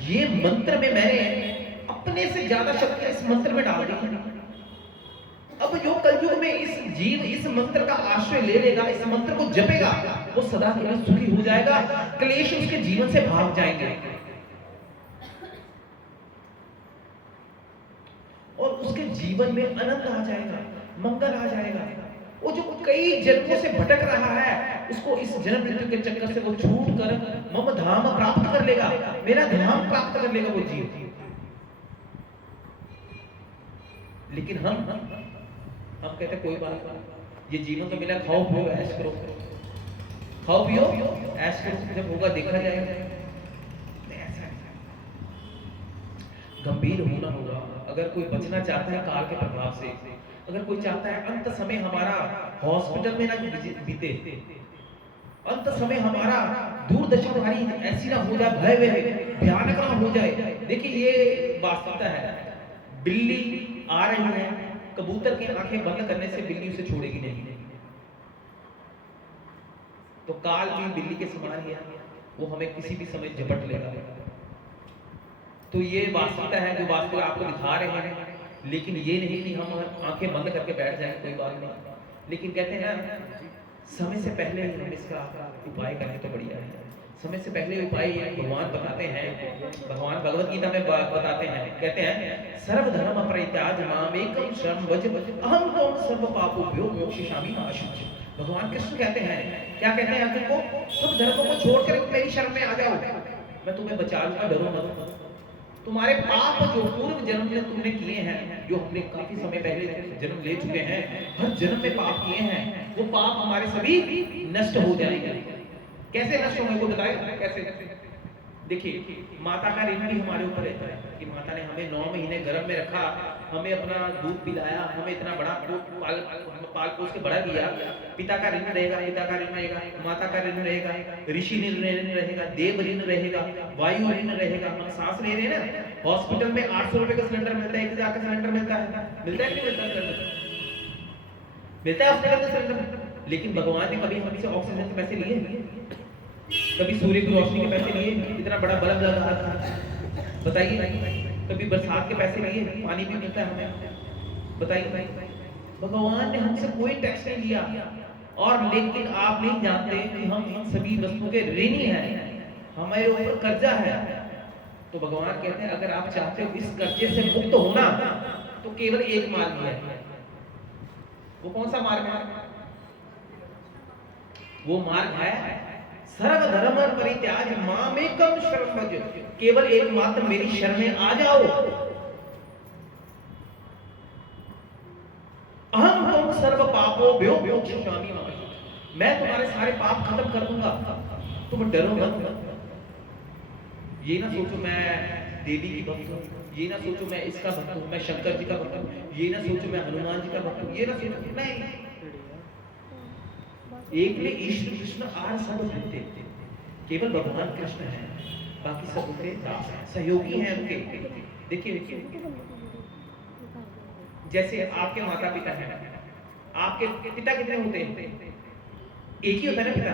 ये मंत्र में मैंने अपने से ज्यादा शक्ति इस मंत्र में डाल दी। अब जो कलयुग में इस जीव इस मंत्र का आश्रय ले लेगा, इस मंत्र को जपेगा, वो सदा के लिए सुखी हो जाएगा, क्लेश उसके जीवन से भाग जाएंगे और उसके जीवन में आनंद आ जाएगा, मंगल आ जाएगा। वो जो कई जन्मों से भटक रहा है, उसको इस जन्म मृत्यु के चक्कर से वो छूट कर मम धाम प्राप्त कर लेगा, मेरा धाम प्राप्त कर लेगा वो जीव। लेकिन हम कहते हैं कोई बात नहीं, ये जीवन तो मिला, खाओ पियो ऐश करो, खाओ पियो ऐश करो, जब होगा देखा जाएगा। ऐसा गंभीर होना होगा। अगर कोई बचना चाहता है काल के प्रभाव से, अगर कोई चाहता है अंत समय हमारा हॉस्पिटल में ना बीते, अंत समय हमारा दूरदशा हमारी ऐसी ना हो जाए, भय भयानक ना हो जाए। देखिए ये वास्तवता है, बिल्ली आ रही है, कबूतर की आंखें बंद करने से बिल्ली उसे छोड़ेगी नहीं। तो काल भी बिल्ली के समान ही है, वो हमें किसी भी समय झपट लेगा। तो ये वास्तविकता है जो वास्तविक आपको दिखा रहे हैं, लेकिन ये नहीं कि हम आंखें बंद करके बैठ जाएं, कोई बात नहीं। लेकिन कहते हैं ना, समय से पहले ही हम इसका उपाय करें तो बढ़िया है। समय से पहले उपाय भगवान बताते हैं, भगवान भगवत गीता में बताते हैं, कहते हैं सर्वधर्म परित्याज मामेकम शरणं व्रज अहं त्वं सर्व पापोभ्यो मोक्षयिष्यामि मा शुचि। भगवान कृष्ण कहते हैं, क्या कहते हैं अर्जुन को, सब धर्मों को छोड़कर मेरी शरण में आ जाओ, मैं तुम्हें बचा लूंगा, डरो मत। तुम्हारे पाप जो पूर्व जन्म में तुमने किए हैं, जो हमने काफी समय पहले जन्म ले चुके हैं, हर जन्म में पाप किए हैं, वो पाप हमारे सभी नष्ट हो जाएंगे। कैसे नष्ट होंगे वो बताए कैसे? देखिए, माता का ऋण भी हमारे ऊपर रहता है कि माता ने हमें 9 महीने गर्भ में रखा, हमें अपना दूध पिलाया, हमें इतना बड़ा पाल पोस के बड़ा किया। पिता का ऋण रहेगा, पिता का ऋण रहेगा, माता का ऋण रहेगा, ऋषि ऋण रहेगा, देव ऋण रहेगा, वायु ऋण रहेगा। हम सांस ले रहे हैं ना, हॉस्पिटल में 800 रुपए का सिलेंडर मिलता है, 1000 का सिलेंडर मिलता है, मिलता है कि नहीं मिलता? मिलता है हॉस्पिटल का सिलेंडर। लेकिन भगवान ने कभी हमसे ऑक्सीजन के पैसे लिए? कभी सूर्य की रोशनी के पैसे लिए? इतना बड़ा बल्ब लगा था, बताइए। कभी बरसात के पैसे लिए? पानी भी मिलता है हमें, बताइए। भगवान ने हमसे कोई टैक्स नहीं लिया, और लेकिन आप नहीं जानते कि हम इन सभी वस्तुओं के ऋणी हैं, हमारे ऊपर कर्जा है। तो भगवान कहते हैं अगर आप चाहते हो इस कर्जे से मुक्त होना, तो केवल एक मार्ग है। वो कौन सा मार्ग है? वो मार्ग है सर्वधर्म परित्याज मामेकम शरणं व्रज, केवल एकमात्र मेरी शरण में आ जाओ। अहं त्वं सर्व पापोभ्यो मोक्षयिष्यामि मा शुचि, मैं तुम्हारे सारे पाप खत्म कर दूंगा, तुम डरो मत। ये ना सोचो मैं देवी की भक्त हूँ, ये ना सोचो मैं इसका भक्त हूँ, मैं शंकर जी का भक्त हूँ, ये ना सोचो मैं हनुमान जी का भक्त हूँ, ये ना सोचो नहीं। एक में ईश्वर कृष्ण आर सब भक्ते, केवल भगवान कृष्ण है, बाकी सब उनके दास हैं, सहयोगी हैं उनके। देखिए, जैसे आपके माता पिता हैं, आपके पिता कितने होते हैं? एक ही होता है ना पिता,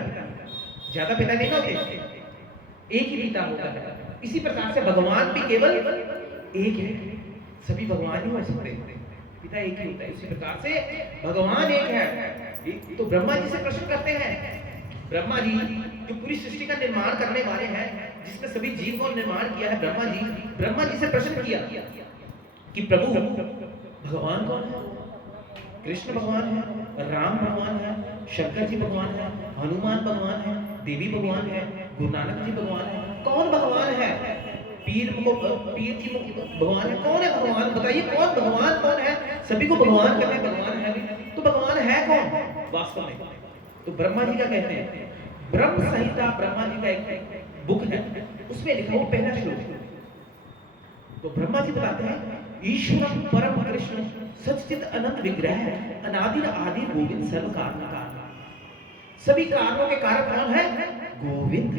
ज्यादा पिता नहीं होते, एक ही पिता होता है। इसी प्रकार से भगवान भी केवल एक है, सभी भगवान ही हो सकते, पिता एक ही होता है। इसी प्रकार से भगवान एक है। तो ब्रह्मा जी से प्रश्न करते हैं, ब्रह्मा जी जो पूरी सृष्टि का निर्माण करने वाले हैं, जिसने सभी जीव को निर्माण किया है, ब्रह्मा जी से प्रश्न किया कि प्रभु भगवान कौन है? कृष्ण भगवान है, राम भगवान है, शंकर जी भगवान है, हनुमान भगवान है, देवी भगवान है, गुरु नानक जी भगवान है, कौन भगवान है? पीर जी भगवान है, कौन है भगवान? बताइए कौन भगवान कौन है? सभी को भगवान कहते हैं, भगवान है, तो भगवान है कौन वास्तव में? तो ब्रह्मा जी क्या कहते हैं, ब्रह्म संहिता ब्रह्मा जी का एक बुक है, उसमें लिखा वो पहला श्लोक। तो ब्रह्मा जी बताते हैं ईश्वरम परम कृष्ण सच्चित अनंत विग्रह अनादि आदि गोविंद सर्व कारण कारण, सभी कारणों के कारण कौन है? गोविंद।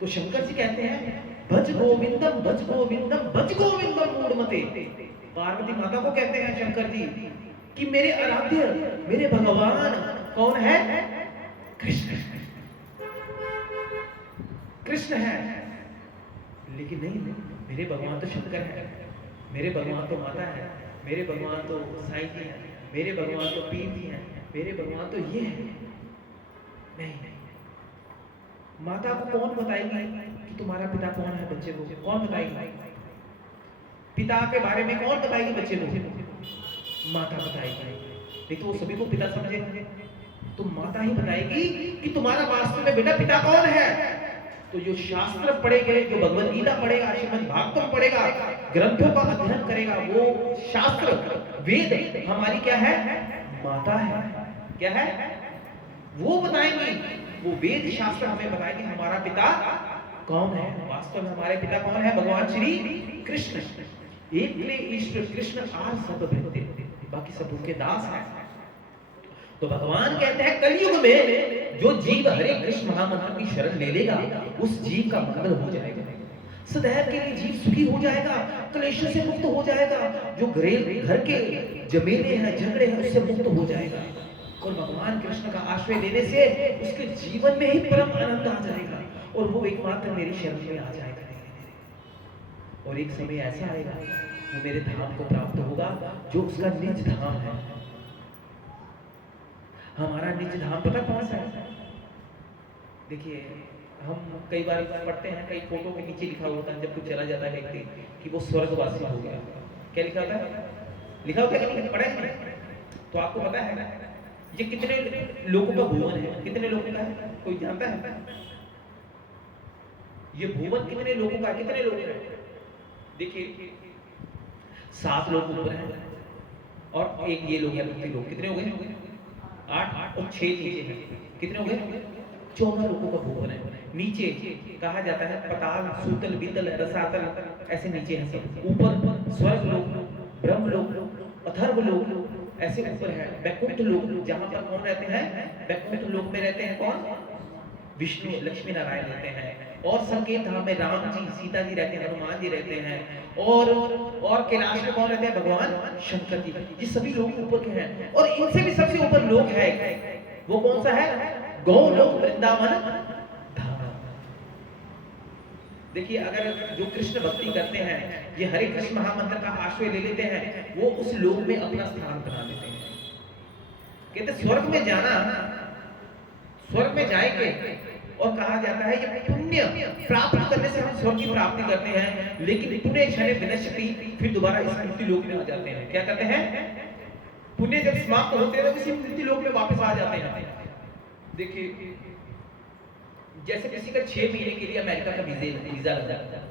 तो शंकर जी कहते हैं भज गोविंदम भज गोविंदम भज गोविंदम मूढ़मते। पार्वती माता को कहते हैं शंकर जी कि मेरे आराध्य, मेरे भगवान कौन है? कृष्ण। कृष्ण है, लेकिन नहीं, मेरे भगवान तो शंकर है, मेरे भगवान तो माता है, मेरे भगवान तो साईं जी हैं, मेरे भगवान तो पीर जी हैं, मेरे भगवान तो ये है। नहीं, माता को कौन बताएगी कि तुम्हारा पिता कौन है? बच्चे को कौन बताएगी? पिता के बारे में कौन बताएगी बच्चे को? माता बताएगी। नहीं तो वो सभी को पिता समझे, तो माता ही बताएगी कि तुम्हारा वास्तव में बेटा पिता कौन है। तो जो शास्त्र पढ़ेगा, जो भगवद गीता पढ़ेगा, श्रीमद् भागवतम पढ़ेगा, ग्रंथों का अध्ययन करेगा, वो शास्त्र वेद हमारी क्या है? माता है। क्या है? वो बताएंगे, वो वेद शास्त्र हमें बताएंगे हमारा पिता कौन है। वास्तव में हमारे पिता कौन है? भगवान श्री कृष्ण। एक ईश्वर कृष्ण आर सब भक्ते, बाकी सब उनके दास हैं। तो भगवान कहते हैं कलयुग में जो जीव हरे कृष्ण महामंत्र की शरण ले लेगा, उस जीव का मंगल हो जाएगा, सदैव के लिए जीव सुखी हो जाएगा, क्लेशों से मुक्त हो जाएगा, जो घर के झमेले हैं, झगड़े हैं, उससे मुक्त हो जाएगा। और भगवान कृष्ण का आश्रय लेने से उसके जीवन में ही परम आनंद आ जाएगा, और वो एकमात्र मेरी शरण में आ जाएगा। और एक समय ऐसा आएगा वो मेरे धाम को प्राप्त होगा जो उसका निज धाम है। हमारा निज धाम पता कौन सा है? देखिए, हम कई बार पढ़ते हैं, कई फोटो के नीचे लिखा होता है जब कोई चला जाता है व्यक्ति कि वो स्वर्गवासी हो गया। क्या लिखा होता है? लिखा होता है कि नहीं? पढ़ा है? तो आपको पता है ये कितने लोगों का भुवन है? कितने लोगों का है? कोई जानता है? ये भुवन कितने लोगों का है? कितने लोग हैं? देखिए, 7 लोग ऊपर हैं और एक ये लोग हैं, मुक्ति लोग। कितने हो गए? 8 और 6 नीचे हैं। कितने हो गए? 14 लोगों का भुवन है। नीचे कहा जाता है पताल, सूतल, बीतल, रसातल, ऐसे नीचे हैं सब। ऊपर स्वर्ग लोक, ब्रह्म लोक, अथर्व लोक, ऐसे ऊपर है वैकुंठ लोक, जहां पर कौन रहते हैं? वैकुंठ लोक में रहते हैं कौन? विष्णु, लक्ष्मी नारायण रहते हैं। और संकेत धाम में राम जी, सीता जी रहते हैं, हनुमान जी रहते हैं। और कैलाश में कौन रहते हैं? भगवान शंकर जी। ये सभी लोग ऊपर के हैं। और इनसे भी सबसे ऊपर लोक है, वो कौन सा है? गौलोक, वृंदावन धाम। देखिए, अगर जो कृष्ण भक्ति करते हैं, ये हरे कृष्ण महामंत्र का आश्रय ले लेते हैं, वो उस लोक में अपना स्थान बना लेते हैं। कहते स्वर्ग में जाना, स्वर्ग में जाएंगे और कहा जाता है ये पुण्य प्राप्त करने से हम स्वर्ग की प्राप्ति करते हैं, लेकिन पुण्य क्षणे विनश्यति, फिर दोबारा इस मृत्यु लोक में आ जाते हैं। क्या कहते हैं? पुण्य जब समाप्त होते हैं तो इसी मृत्यु लोक में वापस आ जाते हैं। देखिए, जैसे किसी का 6 महीने के लिए अमेरिका का वीजा लग जाता है,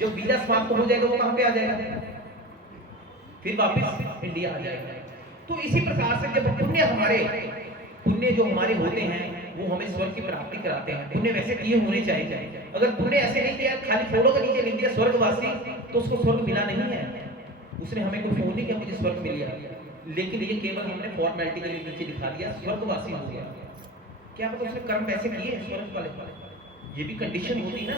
जब वीजा समाप्त हो जाएगा वो कहां पे आ जाएगा? फिर वापस इंडिया आ जाएगा। तो इसी प्रकार से जब पुण्य जो हमारे होते हैं वो हमें स्वर्ग की प्राप्ति कराते हैं। पुण्य वैसे किए होने चाहिए। अगर पुण्य ऐसे नहीं किया, खाली फोटो के नीचे लिख दिया स्वर्गवासी, तो उसको स्वर्ग मिला नहीं है। उसने हमें कोई फोन नहीं किया मुझे स्वर्ग मिल गया, लेकिन ये केवल हमने फॉर्मेलिटी के लिए नीचे लिखा दिया स्वर्गवासी हो गया। क्या पता उसने कर्म वैसे किए स्वर्ग वाले? ये भी कंडीशन होती है ना,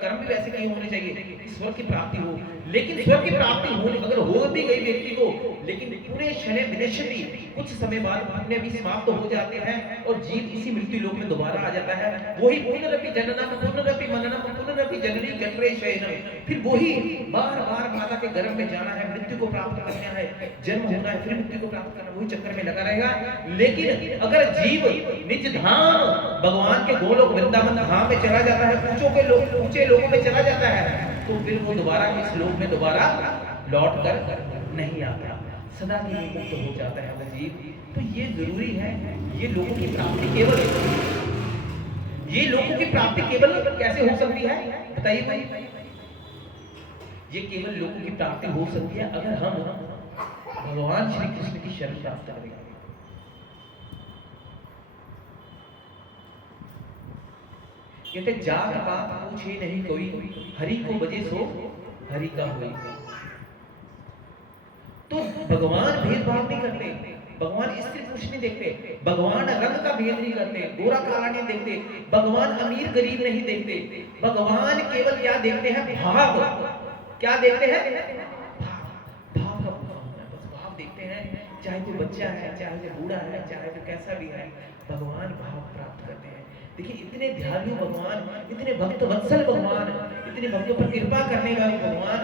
कर्म भी वैसे नहीं होने चाहिए कि स्वर्ग की प्राप्ति हो। लेकिन स्वर्ग की प्राप्ति हो अगर हो भी गई व्यक्ति को, लेकिन पुण्य क्षणे विनश्यति, कुछ समय बाद पुण्य भी समाप्त हो जाते हैं और जीव इसी मृत्यु लोक में दोबारा आ जाता है। वही पुनरपि जननम पुनरपि मननम पुनरपि जननी जठरे शयनम, फिर वही बार बार माता के गर्भ में जाना है, मृत्यु को प्राप्त करना है, जन्म होना है, फिर मृत्यु को प्राप्त करना, वही चक्कर में लगा रहेगा। लेकिन अगर जीव निज धाम भगवान के गोलोक वृंदावन धाम में चला जाता है, ऊंचे लोगों में चला जाता है, तो फिर वो दोबारा इस लोक में दोबारा लौट कर नहीं आता, सदा के लिए मुक्त हो जाता है वो जीव। तो ये जरूरी है, ये लोगों की प्राप्ति केवल कैसे हो सकती है बताइए भाई? ये केवल लोगों की प्राप्ति हो सकती है अगर हम भगवान श्री कृष्ण की शरण प्राप्त करें। कहते जात पात पूछे नहीं कोई, हरि को बजे सो हरि का होई। तो भगवान भेदभाव नहीं करते, भगवान स्त्री पुरुष नहीं देखते, भगवान रंग का भेद नहीं करते, गोरा काला नहीं देखते, भगवान अमीर गरीब नहीं देखते। भगवान केवल क्या देखते हैं? भाव। क्या देखते हैं? भाव का बस भाव देखते हैं। चाहे तो बच्चा है, चाहे तो बूढ़ा है, चाहे तो कैसा भी है, भगवान भाव प्राप्त करते हैं। देखिए, इतने ध्यानु भगवान, इतने भक्त वत्सल भगवान, इतने भक्तों पर कृपा करने वाले भगवान,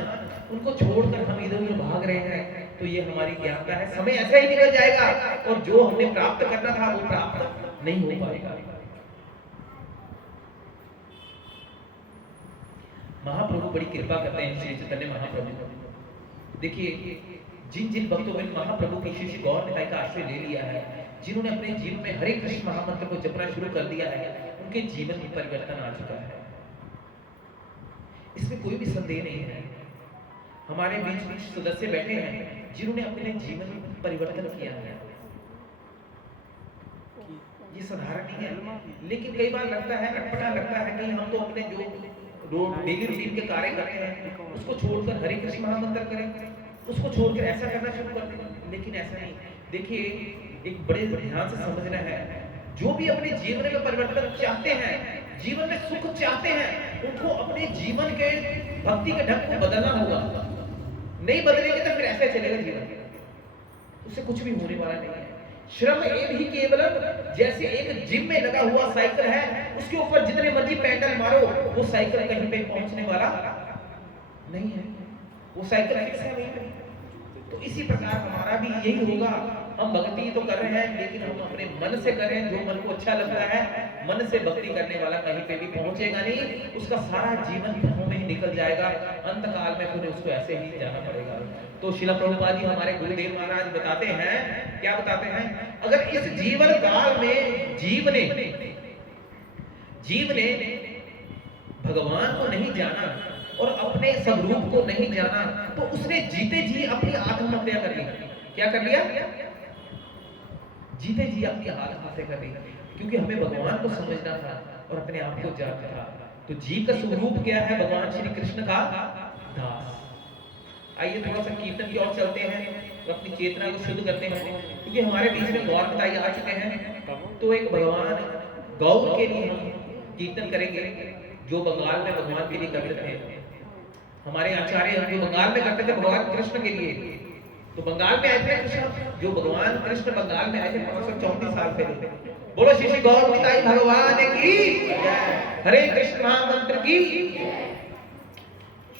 उनको छोड़कर हम इधर उधर भाग रहे हैं, तो ये हमारी ज्ञानता है। समय ऐसा ही निकल जाएगा और जो हमने प्राप्त करना था वो प्राप्त नहीं हो पाएगा। महाप्रभु बड़ी कृपा करते हैं, श्री चैतन्य महाप्रभु। देखिए, जिन भक्तों ने महाप्रभु की श्री गौर निताई का आश्रय ले लिया है, जिन्होंने अपने जीवन में हरे कृष्ण महामंत्र को जपना शुरू कर दिया है, उनके जीवन में परिवर्तन आ चुका है, इसमें कोई भी संदेह नहीं है। हमारे बीच सदस्य बैठे हैं जिन्होंने अपने जीवन में परिवर्तन किया है, ये साधारण नहीं है। लेकिन कई बार लगता है, अटपटा लगता है कि हम तो अपने जो डेली रूटीन के कार्य करते हैं उसको छोड़कर हरे कृष्ण महामंत्र करें, उसको छोड़कर ऐसा करना शुरू कर दें। लेकिन ऐसा नहीं। देखिए, एक बड़े ध्यान से समझना है, जो भी अपने जीवन में परिवर्तन चाहते हैं, जीवन में सुख चाहते हैं, उनको अपने जीवन के भक्ति के ढंग को बदलना होगा। नहीं बदलेंगे तो फिर ऐसा चलेगा जीवन, उससे कुछ भी होने वाला नहीं है। श्रम एक ही केवल, जैसे एक जिम में लगा हुआ साइकिल है, उसके ऊपर जितने मर्जी पैडल मारो वो साइकिल कहीं पे पहुंचने वाला नहीं है, वो साइकिल फिक्स है वहीं पे। तो इसी प्रकार हमारा भी यही होगा, हम भक्ति तो कर रहे हैं लेकिन हम अपने मन से कर रहे हैं, जो मन को अच्छा लगता है। मन से भक्ति करने वाला कहीं पे भी पहुंचेगा नहीं, उसका सारा जीवन धर्मों में ही निकल जाएगा, अंत काल में फिर उसको ऐसे ही जाना पड़ेगा। तो श्रील प्रभुपाद जी हमारे गुरुदेव महाराज बताते हैं, क्या बताते हैं, अगर इस जीवन काल में जीव ने भगवान को नहीं जाना और अपने स्वरूप को नहीं जाना, तो उसने जीते जी अपनी आत्महत्या कर ली। क्या कर लिया? जीते जी अपनी आत्महत्या कर ली, क्योंकि हमें भगवान को समझना था और अपने आप को जानना था। तो जीव का स्वरूप क्या है? भगवान श्री कृष्ण का दास। आइए थोड़ा सा कीर्तन की ओर चलते हैं और अपनी चेतना को शुद्ध करते हैं, क्योंकि हमारे बीच में गौर पिताई आ चुके हैं। तो एक भगवान गौर के लिए हम कीर्तन करेंगे, जो बंगाल में भगवान के लिए करते थे। हमारे आचार्य जो बंगाल में करते थे भगवान कृष्ण के लिए, तो बंगाल में आए थे कृष्ण, जो भगवान कृष्ण बंगाल में आए थे 534 साल पहले। बोलो श्री श्री गौर पिताई भगवान की, हरे कृष्ण महामंत्र की।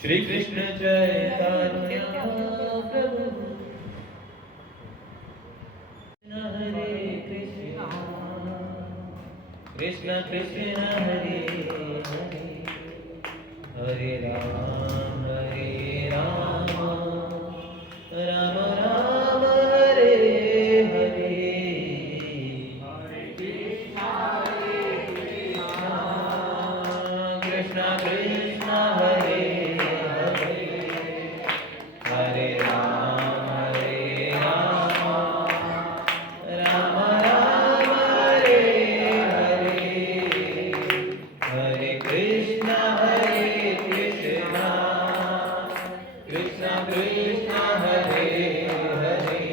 श्री कृष्ण चैतन्य प्रभु हरे कृष्ण, कृष्ण कृष्ण हरे हरे, हरे राम राम राम हरे हरे, हरे कृष्णा कृष्ण कृष्ण हरे हरे, हरे राम राम राम हरे हरे, हरे कृष्णा कृष्ण कृष्ण हरे हरे,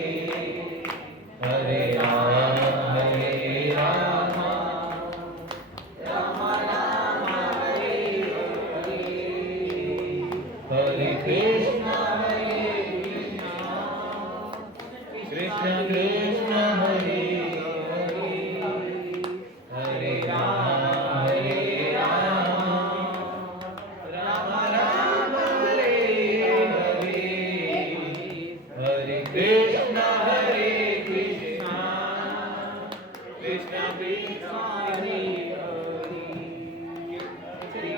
हरे राम राम राम हरे हरे, हरे कृष्ण कृष्ण कृष्ण हरे हरे, हरे राम राम राम हरे हरे, हरे कृष्ण कृष्ण कृष्ण हरे हरे, श्री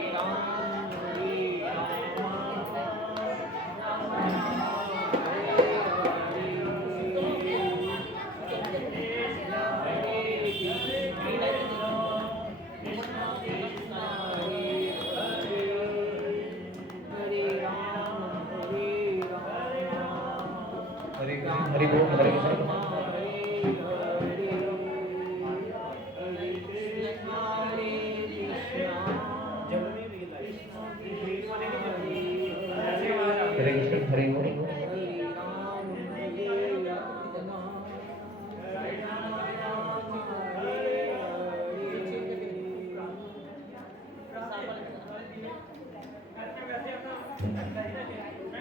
राम हरि बोल, हरे कृष्ण। हरे कृष्ण, हरि बोल।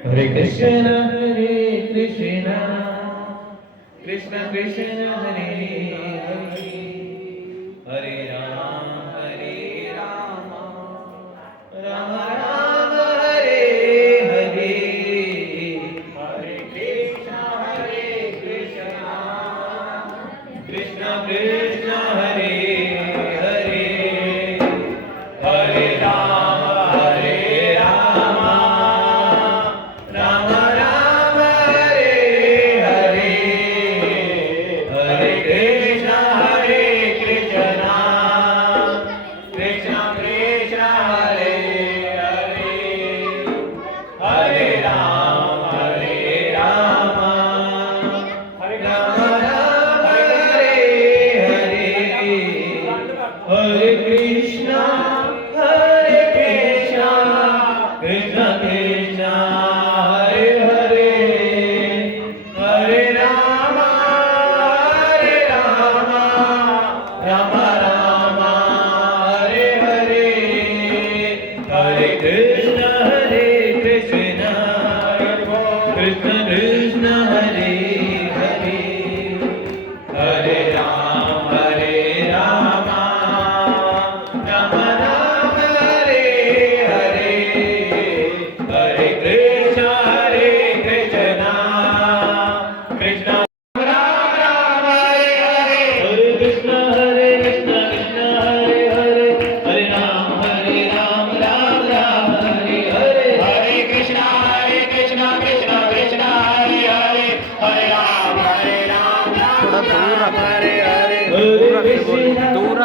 हरे कृष्ण कृष्ण कृष्ण हरे हरे, हरे राम राम राम हरे हरे, हरे कृष्ण कृष्ण कृष्ण हरे हरे, हरे राम राम राम हरे हरे, हरे कृष्ण कृष्ण कृष्ण हरे हरे, हरे राम राम हरे हरे, हरे कृष्ण कृष्ण कृष्ण हरे हरे, हरे राम राम राम हरे हरे, हरे कृष्ण कृष्ण कृष्ण हरे हरे, हरे राम राम राम हरे हरे, हरे कृष्ण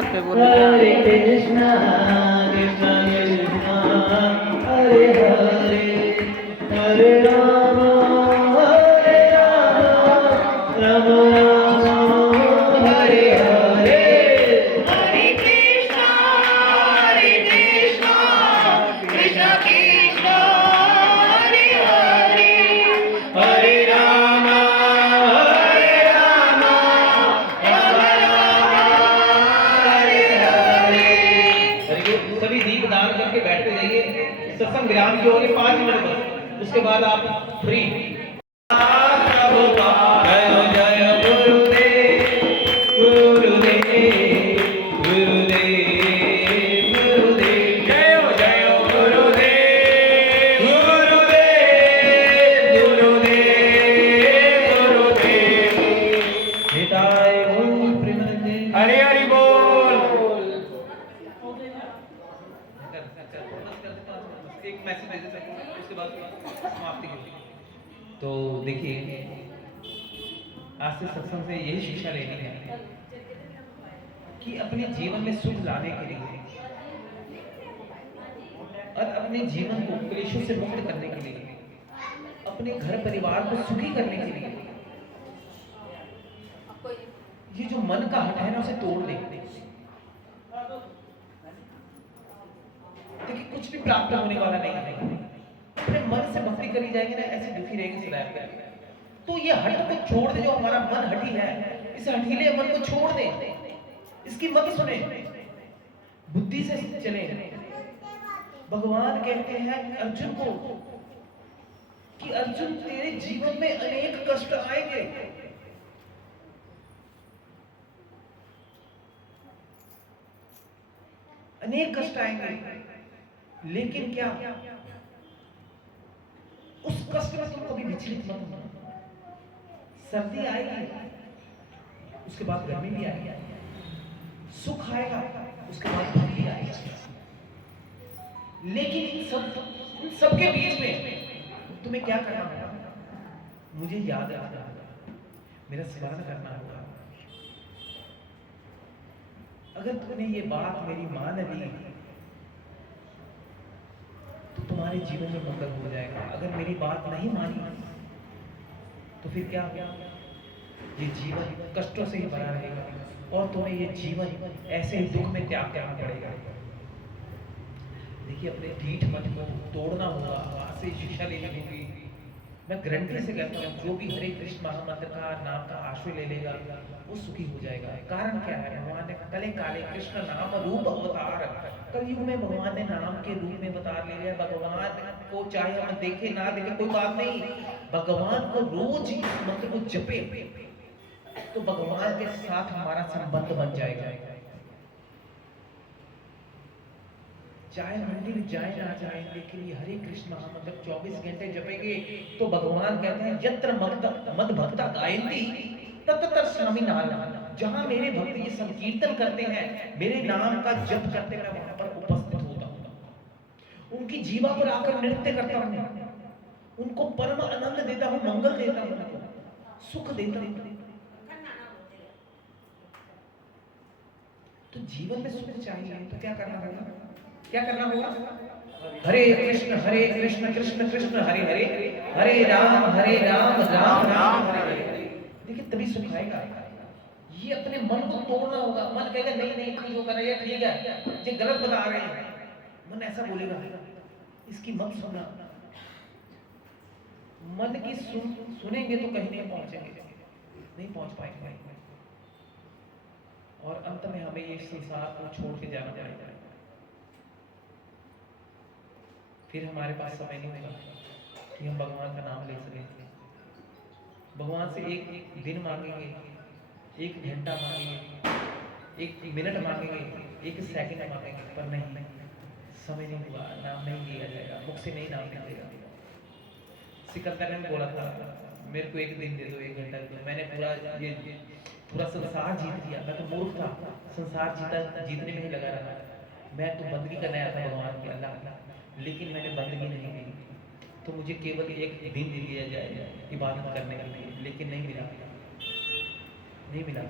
बात पे बोल रहे हरे कृष्णा कृष्णा कृष्णा हरे हरे हरे राम राम राम हरे हरे हरे कृष्णा कृष्ण कृष्ण हरे हरे हरे राम राम राम हरे हरे। सभी दीप दान करके बैठते जाइए। सत्संग विराम की होगी 5 मिनट बस, उसके बाद आप फ्री। जय जय गुरुदेव गुरुदेव गुरुदेव गुरुदेव जय जय गुरुदेव गुरुदेव गुरुदेव गुरुदेव हिताय बोल प्रेमानंदे हरि हरि बोल। एक मैसेज दे देते हैं, उसके बाद समाप्ति होगी। तो देखिए, आज से सत्संग से यही शिक्षा लेनी है कि अपने जीवन में सुख लाने के लिए और अपने जीवन को क्लेशों से मुक्त करने के लिए, अपने घर परिवार को सुखी करने के लिए ये जो मन का हट है ना, उसे तोड़ दे। देखिए, कुछ भी प्राप्त होने वाला नहीं है। अपने मन से भक्ति करी जाएगी ना, ऐसे दुखी रहेगी सदैव। तो ये हट को छोड़ दे, जो हमारा मन हटी है, इस हठीले मन को छोड़ दे, इसकी मत सुने, बुद्धि से चले। भगवान कहते हैं अर्जुन को कि अर्जुन, तेरे जीवन में अनेक कष्ट आएंगे, अनेक कष्ट आएंगे, लेकिन क्या उस कष्ट में तुम कभी विचलित मत होना। सर्दी आएगी, उसके बाद गर्मी भी आएगी, सुख आएगा, उसके बाद दुख भी आएगा, लेकिन इन सबके बीच में तुम्हें क्या करना होगा? मुझे याद रखना होगा, मेरा स्मरण करना होगा। अगर तुमने ये बात मेरी मान ली तो तुम्हारे जीवन में मंगल हो जाएगा। अगर मेरी बात नहीं मानी तो फिर क्या होगा? ये जीवन कष्टों से ही भरा रहेगा और तुम्हें ये जीवन ऐसे ही दुख में त्याग करना पड़ेगा। देखिए, अपने ढीठ मन को तोड़ना होगा, वहां से शिक्षा लेनी होगी। मैं गारंटी से कहता हूँ, जो भी हरे कृष्ण महामंत्र का नाम का आश्रय ले लेगा वो सुखी हो जाएगा। कारण क्या है? भगवान ने कले काले कृष्ण नाम रूप अवतार, कलयुग में भगवान ने नाम के रूप में अवतार ले लिया। भगवान को चाहे हम देखे ना देखे कोई बात नहीं, भगवान को रोज इस मंत्र को जपे तो भगवान के साथ हमारा संबंध बन जाएगा। चाहे मंदिर जाए ना जाए, लेकिन ये हरे कृष्ण महामंत्र 24 घंटे जपेंगे तो भगवान कहते हैं यत्र मद भक्ता गायन्ति तत्र स्वामी नाम। जहां मेरे भक्त ये संकीर्तन करते हैं, मेरे नाम का जप करते हैं, मैं वहां पर उपस्थित होता हूं, उनकी जीवा पर आकर नृत्य करता हूं, उनको परम आनंद देता हूं, मंगल देता हूं, उनको सुख देता हूं। तो जीवन में सुख चाहिए तो क्या करना होगा? क्या करना होगा? हरे कृष्ण कृष्ण कृष्ण हरे हरे, हरे राम राम राम हरे हरे। देखिए, तभी सुख आएगा। ये अपने मन को तोड़ना होगा। मन कहेगा नहीं नहीं, तू जो कर रही है ठीक है, ये गलत बता रहे हैं, मन ऐसा बोलेगा, इसकी मत सुनना। मन की सुनेंगे तो कहीं नहीं पहुंचेंगे, नहीं पहुंच पाएंगे, और अंत में हमें ये संसार को छोड़ के जाना पड़ेगा। फिर हमारे पास समय नहीं होगा कि हम भगवान का नाम ले सकें। भगवान से एक दिन मांगेंगे, 1 घंटा मांगेंगे, 1 मिनट मांगेंगे, 1 सेकंड मांगेंगे, पर नहीं, समय नहीं हुआ, नाम नहीं लिया जाएगा, मुख से नहीं नाम निकलेगा। सिकंदर ने बोला था, मेरे को 1 दिन दे दो, 1 घंटा दे दो, मैंने पूरा संसार जीत लिया। मैं तो मूर्ख था, संसार जीतने में ही लगा रहा। मैं तो बंदगी करने आया था भगवान की, अल्लाह की, लेकिन मैंने बंदगी नहीं की, तो मुझे केवल 1 दिन दे दिया जाए इबादत करने के लिए, लेकिन नहीं मिला। नहीं मिला,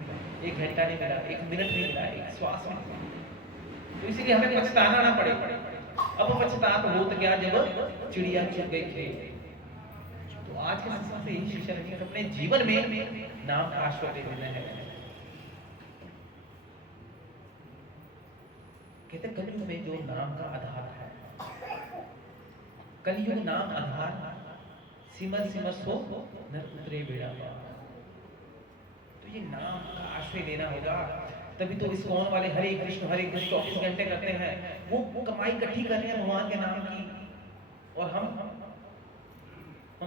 एक घंटा नहीं मिला, एक मिनट नहीं मिला, एक श्वास नहीं मिला। तो इसलिए हमें पछताना ना पड़े। अब पछतात हो तो क्या जब चिड़िया चुग गई खेत। तो आज के संस्था से यही शिक्षा लेनी है कि अपने जीवन में नाम का आश्रय लेना है। कहते कलयुग में जो नाम का आधार है, कलयुग नाम आधार, सिमर सिमर सो नर उतरे बेड़ा पार। तो ये नाम का आश्रय लेना होगा। तभी तो इस्कॉन वाले हरे कृष्ण 24 घंटे करते हैं। वो कमाई इकट्ठी कर रहे हैं भगवान के नाम की, और हम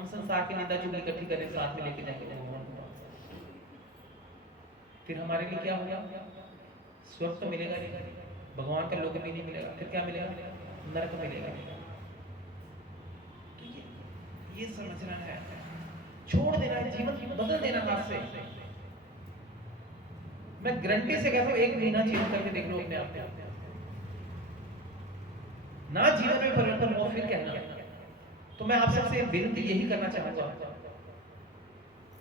संसार की निंदा चुगली इकट्ठी करें, साथ में लेके जाएंगे भगवान को। फिर हमारे लिए क्या होगा? स्वर्ग तो मिलेगा नहीं, भगवान का लोक भी नहीं मिलेगा। फिर क्या मिलेगा? नरक मिलेगा। तो ये समझना है, छोड़ देना है, जीवन बदल देना हाथ से। मैं गारंटी से कहता हूं, 1 महीना जीवन करके देख लो अपने आप ना जीवन में परिवर्तन हो, फिर कहना। तो मैं आप सबसे विनती यही करना चाहूंगा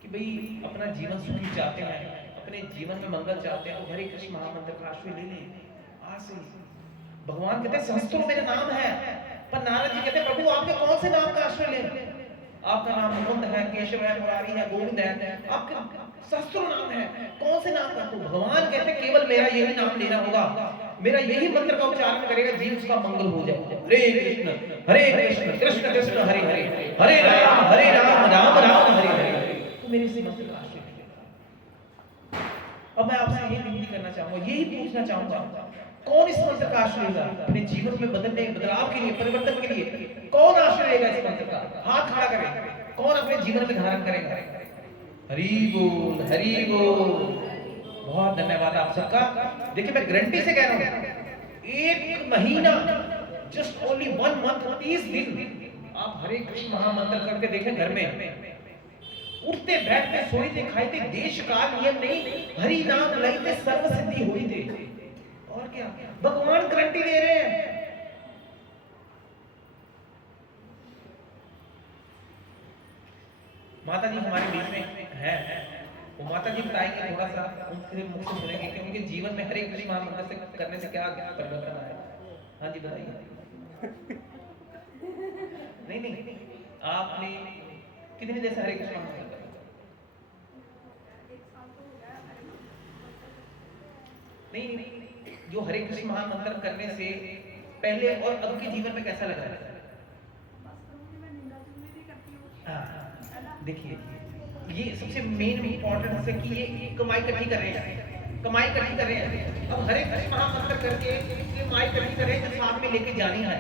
कि भाई अपना जीवन सुखी चाहते हैं, अपने जीवन में मंगल चाहते हैं, तो हरे कृष्ण महामंत्र का आश्रय ले लें आज से। भगवान कहते हैं सहस्त्रों मेरे नाम है, पर नारद जी कहते हैं प्रभु आपके कौन से नाम का आश्रय लें? आपका नाम मुकुंद है, केशव है, मुरारी है, गोविंद है, आपके सहस्त्रों नाम है, कौन से नाम का? तो भगवान कहते हैं केवल मेरा यही नाम लेना होगा, मेरा यही मंत्र का उच्चारण करेगा, जीव उसका मंगल हो जाए। हरे कृष्ण कृष्ण कृष्ण हरे हरे, हरे राम राम राम हरे हरे। तो मेरे से मंत्र का आश्रय लेगा। अब मैं आपसे यही विनती करना चाहूंगा, यही पूछना चाहूंगा, कौन इस मंत्र का आश्रय लेगा अपने जीवन में बदलाव के लिए, परिवर्तन के लिए? कौन आश्रय लेगा इस मंत्र का? हाथ खड़ा करें। कौन अपने जीवन में धारण करेगा? हरि बोल, हरि बोल। बहुत धन्यवाद आप सबका। देखिए मैं गारंटी से कह रहा हूं, 1 महीना, जस्ट ओनली 1 मंथ, 30 दिन आप हरे कृष्ण महामंत्र करके देखें घर में। उठते बैठते सोते खाते देश काल नियम नहीं, हरि नाम लईते सर्व सिद्धि हुई थे। और क्या भगवान गारंटी दे रहे हैं। माता जी हमारे बीच में है, वो माता जी बताएंगे, थोड़ा सा उनके मुख से सुनेंगे कि उनके जीवन में हरे कृष्ण महामंत्र से करने से क्या परिवर्तन आया। हाँ जी बताइए। नहीं, आपने कितने देर से हरे कृष्ण महामंत्र? नहीं, जो हरे कृष्ण महामंत्र करने से पहले और अब के जीवन में कैसा लगा? देखिए ये सबसे मेन इंपॉर्टेंट है कि ये कमाई इकट्ठी कर रहे हैं, कमाई इकट्ठी कर रहे हैं। अब हरे कृष्ण महामंत्र करके कमाई इकट्ठी कर रहे हैं, जो साथ में लेके जानी है।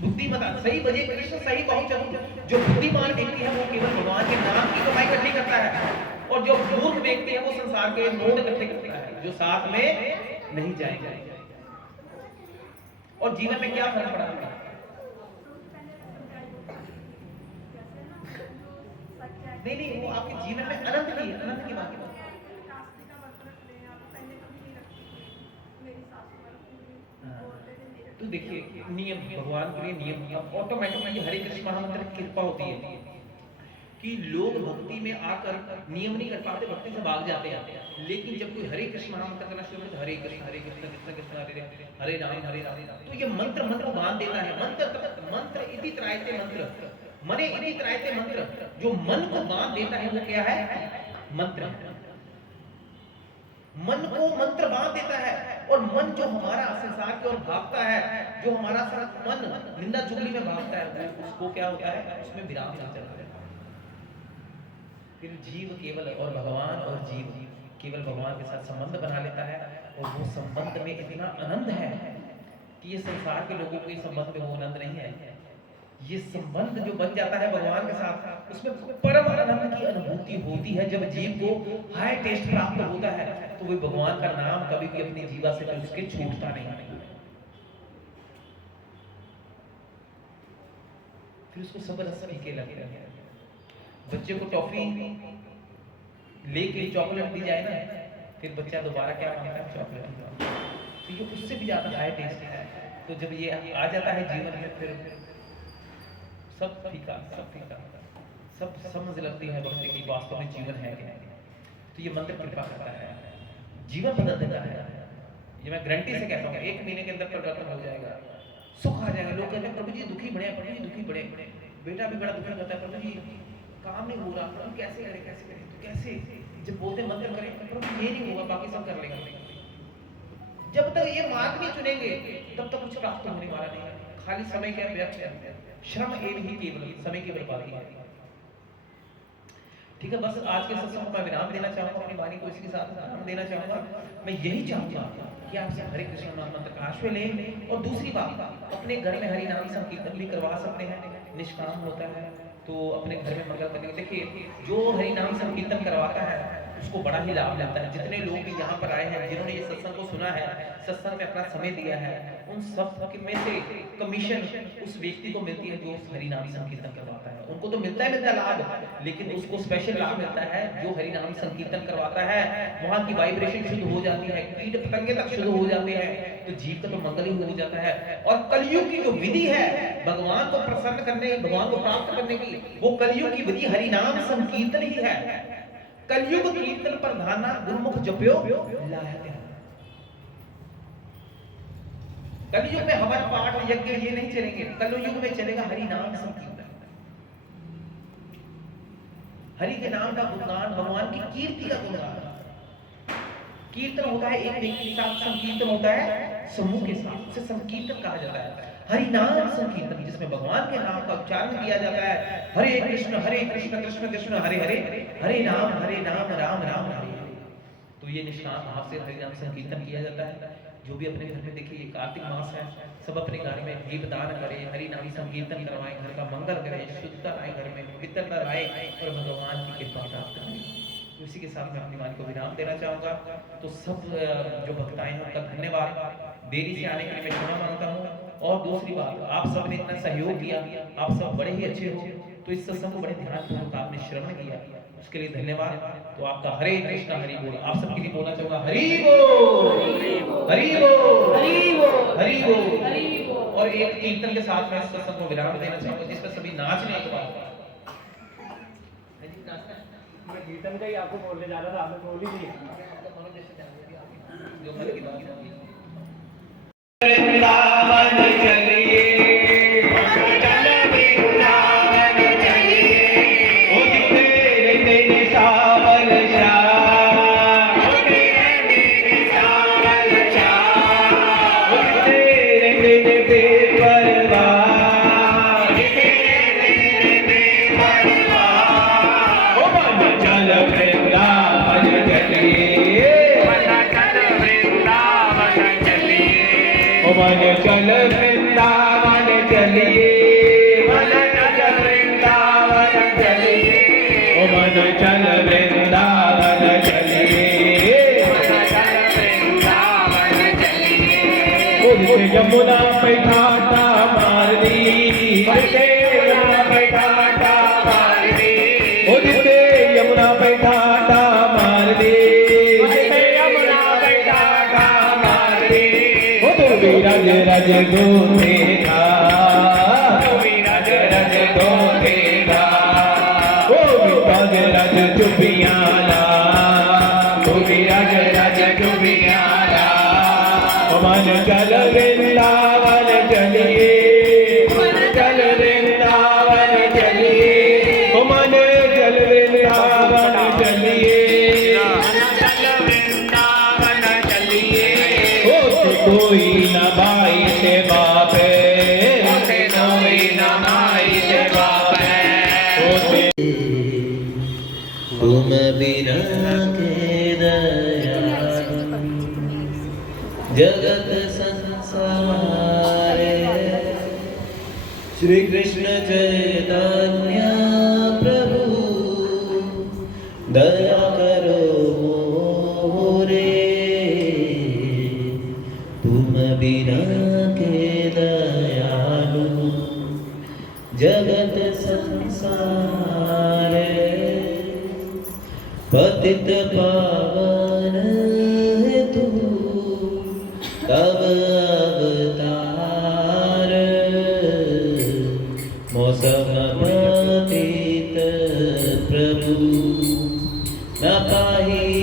बुद्धिमान सही बजे कृष्ण सही पहुंच, जो बुद्धिमान व्यक्ति है वो केवल भगवान के नाम की कमाई इकट्ठी करता है, और जो मूर्ख व्यक्ति है वो संसार के नोट इकट्ठे करता है, जो साथ में नहीं जाएगा। और जीवन में क्या फर्क पड़ा? नहीं, वो आपके जीवन में अनंत की बात है। तो देखिए नियम, भगवान के लिए नियम, अब ऑटोमेटिकली हरे कृष्ण महामंत्र की कृपा होती है कि लोग भक्ति में आकर नियम नहीं कर पाते, भक्ति से भाग जाते हैं। लेकिन जब कोई हरे कृष्ण महामंत्र करना शुरू करता है, हरे कृष्ण कृष्ण कृष्ण हरे राम, तो ये मंत्र को बांध देता है। मंत्र इति त्रायते मंत्र, मने इति त्रायते मंत्र, जो मन को बांध देता है वो क्या है? मंत्र। मन को मंत्र बांध देता है, और मन जो हमारा संसार की ओर भागता है, जो हमारा मन निंदा चुगली में भागता है, उसको क्या होता है? उसमें विराम नहीं चलता है। फिर जीव केवल और भगवान और जीव केवल भगवान के साथ संबंध बना लेता है, और वो संबंध में इतना आनंद है कि ये संसार के लोगों को इस संबंध में वो आनंद नहीं है। ये संबंध जो बन जाता है भगवान के साथ, उसमें परम आनंद की अनुभूति होती है। जब जीव को हाई टेस्ट प्राप्त होता है, तो वो भगवान का नाम कभी भी अपनी जीवा से उसके छूटता नहीं। फिर उसको सब रस फीके लगते हैं। बच्चे को टॉफी लेके चॉकलेट दी जाए ना, फिर बच्चा दोबारा क्या मांगता है? चॉकलेट। तो ये उससे भी ज्यादा हाई टेस्ट है। तो जब ये आ जाता है जीवन में, फिर सब फीका, सब समझ लगती है भक्ति की वास्तव में जीवन है क्या। तो ये मंत्र कृपा करता है, जीवन बदल देता है। ये मैं गारंटी से कहता हूँ 1 महीने के अंदर परिवर्तन हो जाएगा, सुख आ जाएगा। लोग कहते हैं प्रभु जी दुखी बड़े, प्रभु जी दुखी बड़े, बेटा भी बड़ा दुखी होता है, प्रभु जी काम नहीं हो रहा, प्रभु कैसे करें कैसे करें, तो कैसे जब बोलते मंत्र करें प्रभु ये नहीं होगा बाकी सब कर लेंगे। जब तक ये मार्ग नहीं चुनेंगे तब तक कुछ प्राप्त होने वाला नहीं है। खाली समय क्या व्यर्थ है, श्रम एवं ही केवल समय की बर्बादी है। ठीक है, बस आज के सत्संग को मैं विराम देना चाहूंगा, अपनी वाणी को इसी के साथ विराम देना चाहूंगा। मैं यही चाहूंगा कि आप सब हरे कृष्ण नाम मंत्र का आश्रय लें, और दूसरी बात अपने घर में हरि नाम संकीर्तन भी करवा सकते हैं, निष्काम होता है तो अपने घर में मंगल करने। देखिए जो हरि नाम संकीर्तन करवाता है उसको बड़ा ही लाभ मिलता है। जितने लोग भी यहाँ पर आए हैं, जिन्होंने ये सत्संग को सुना है, सत्संग में अपना समय दिया है, उन सब में से कमीशन उस व्यक्ति को मिलती है जो हरि नाम संकीर्तन करवाता है। उनको तो मिलता है लाभ, लेकिन उसको स्पेशल लाभ मिलता है जो हरि नाम संकीर्तन करवाता है। वहाँ की वाइब्रेशन शुद्ध हो जाती है, कीट पतंगे तक शुद्ध हो जाते हैं, तो जीव का तो मंगल ही हो जाता है। और कलयुग की जो विधि है भगवान को प्रसन्न करने, भगवान को प्राप्त करने की, वो कलयुग की विधि हरि नाम संकीर्तन ही है। कलयुग कीर्तन प्रधाना गुरुमुख जप्यो लायते हैं। कलयुग में हवन पाठ यज्ञ ये नहीं चलेंगे, कलयुग में चलेगा हरि नाम संकीर्तन। हरि के नाम का गुणगान, भगवान की कीर्ति का गुणगान। कीर्तन होता है एक व्यक्ति के साथ, संकीर्तन होता है समूह के साथ, उसे संकीर्तन कहा जाता है। हरि नाम संकीर्तन जिसमें भगवान के नाम का उच्चारण किया जाता है, हरे कृष्ण कृष्ण कृष्ण हरे हरे, हरे राम राम राम हरे हरे। तो ये निष्काम भाव से हरि नाम संकीर्तन किया जाता है। जो भी अपने घर में देखिए ये कार्तिक मास है, सब अपने घर में दीपदान करें, हरि नाम संकीर्तन करवाएं, घर का मंगल करें, शुद्धता आए घर में, पवित्रता आए और भगवान की कृपा प्राप्त करें। तो इसी के साथ मैं अपनी वाणी को विराम देना चाहूंगा। तो सब जो भक्त आए हैं उनका धन्यवाद, देरी से आने के लिए मैं क्षमा मांगता हूँ। और दूसरी बात, आप सब ने इतना सहयोग किया, आप सब बड़े ही अच्छे हो, तो इस सत्संग को बड़े ध्यानपूर्वक आपने श्रवण किया, उसके लिए धन्यवाद। तो आपका हरे कृष्णा हरि बोल। आप सबके लिए बोलना चाहूंगा हरि बोल, हरि बोल, हरि बोल। और एक कीर्तन के साथ मैं इस सत्संग को विराम देना चाहूंगा जिसमें सभी नाचने एक बार। मैं कीर्तन का ही आपको बोलने जा रहा था, आपने बोल ही दिया। जो मन की बात है वृंदावन चलिए, चल वृंदावन चलिए, ओ तेरे तेरे सावन श्याम, ओ तेरे सावन श्याम, ओ तेरे तेरे बेपरवाह, तेरे बेपरवाह, ओ मन चल वृंदावन चलिए, मन चल वृंदावन चलिए, मन चल वृंदावन चलिए, ओ मन चल वृंदावन चलिए, मन चल वृंदावन चलिए। ओ जिसे यमुना पे घाटा मार दी, जिसे यमुना पे घाटा मार दी, ओ जिसे यमुना पे घाटा मार दी, जिसे यमुना पे घाटा मार दी, विराज रज गो देखा, विराज रज गो देखा, ओ विराज रज चुपियाला, ओ विराज रज चुपियाला। मन चल वृंदावन चलिए, मन चल वृंदावन चलिए, ओ मन चल वृंदावन चलिए, कोई न भाई से बाप है, कोई न भाई से बाप है, तुम बिना के दयालु जगत संसार। श्री कृष्ण चैतन्य प्रभु दया करो मोरे, तुम बिना के दयालु जगत संसार। पतित पावन तू तब अवतार, मौसम पतित प्रभु न पाही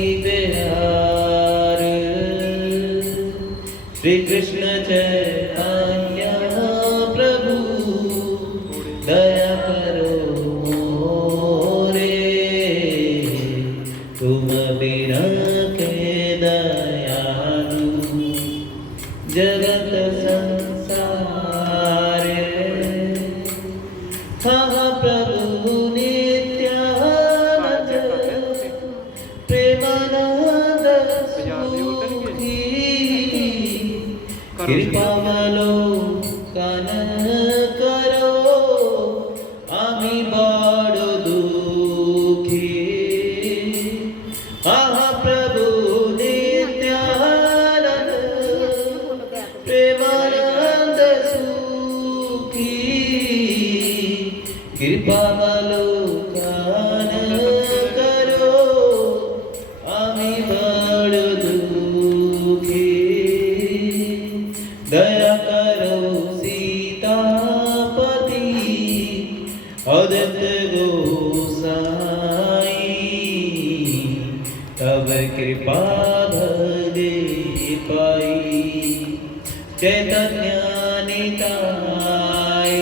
কৃপাবলোকন করো আমি বড় দুঃখী আহা প্রভু নিত্যানন্দ প্রেমানন্দ সুখী কৃপাবলোকন করো আমি বড় দুঃখী दया करो सीतापति अदत गोसाई तब कृपा भगे पाई चैतन्य निताय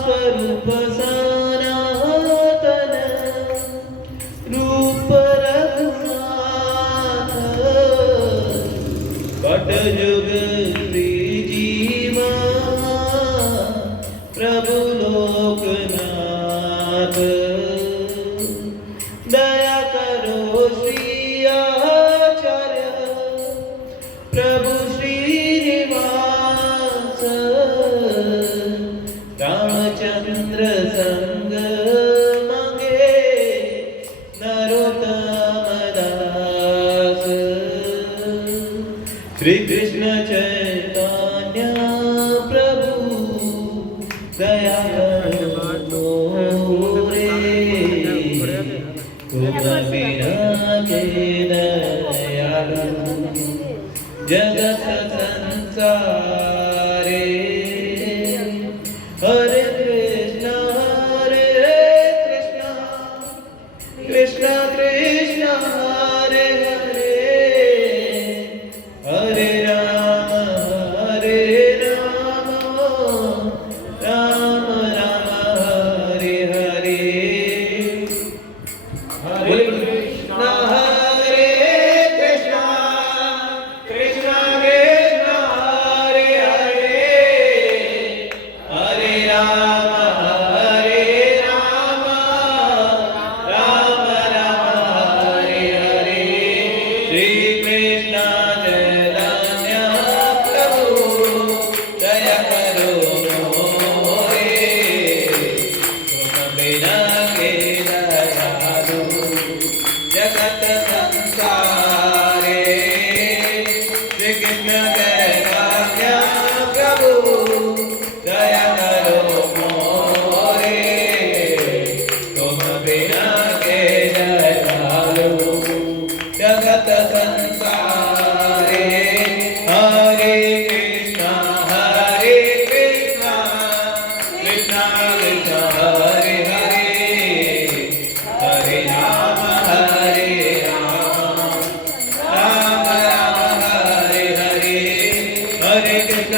स्वरूप सनातन रूप रघुनाथ कट जुग श्री जीवा प्रभु लोकनाथ दया करो श्री आचार्य प्रभु श्रीनिवास रामचंद्र संग मांगे नरोत्तम दास श्री कृष्ण चैतन्य प्रभु दया करो रे तुम बिना के दयालु जगत संसारे हरे कृष्ण कृष्ण कृष्ण हरे हरे हरे राम राम राम हरे हरे हरे कृष्ण हरे कृष्ण कृष्ण कृष्ण हरे हरे हरे राम राम राम हरे हरे श्री कृष्ण चैतन्य प्रभु दया करो मोरे तुम बिना के दयालु जगत संसारे श्री कृष्ण चैतन्य प्रभु दया करो मोरे तुम बिना के दयालु जगत संसारे हरे कृष्ण कृष्ण कृष्ण हरे हरे हरे राम राम राम हरे हरे हरे कृष्ण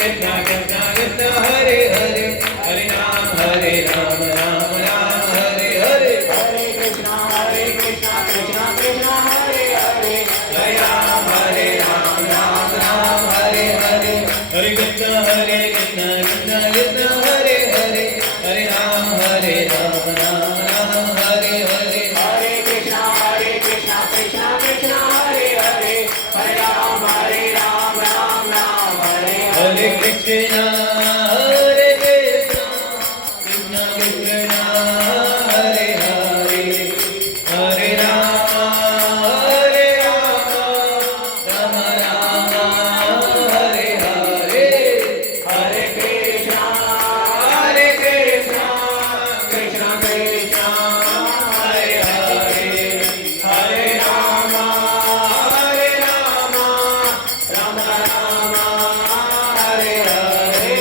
कृष्ण कृष्ण हरे हरे हरे राम राम राम हरे हरे हरे कृष्णा कृष्णा कृष्णा हरे हरे हरे राम राम हरे हरे हरे कृष्ण कृष्ण कृष्ण हरे हरे हरे राम राम हरे हरे हरे कृष्णा कृष्णा कृष्णा हरे हरे हरे राम राम राम हरे हरे कृष्ण कृष्ण कृष्ण हरे हरे हरे राम राम राम हरे हरे हरे कृष्णा कृष्णा कृष्णा हरे हरे हरे राम राम राम हरे हरे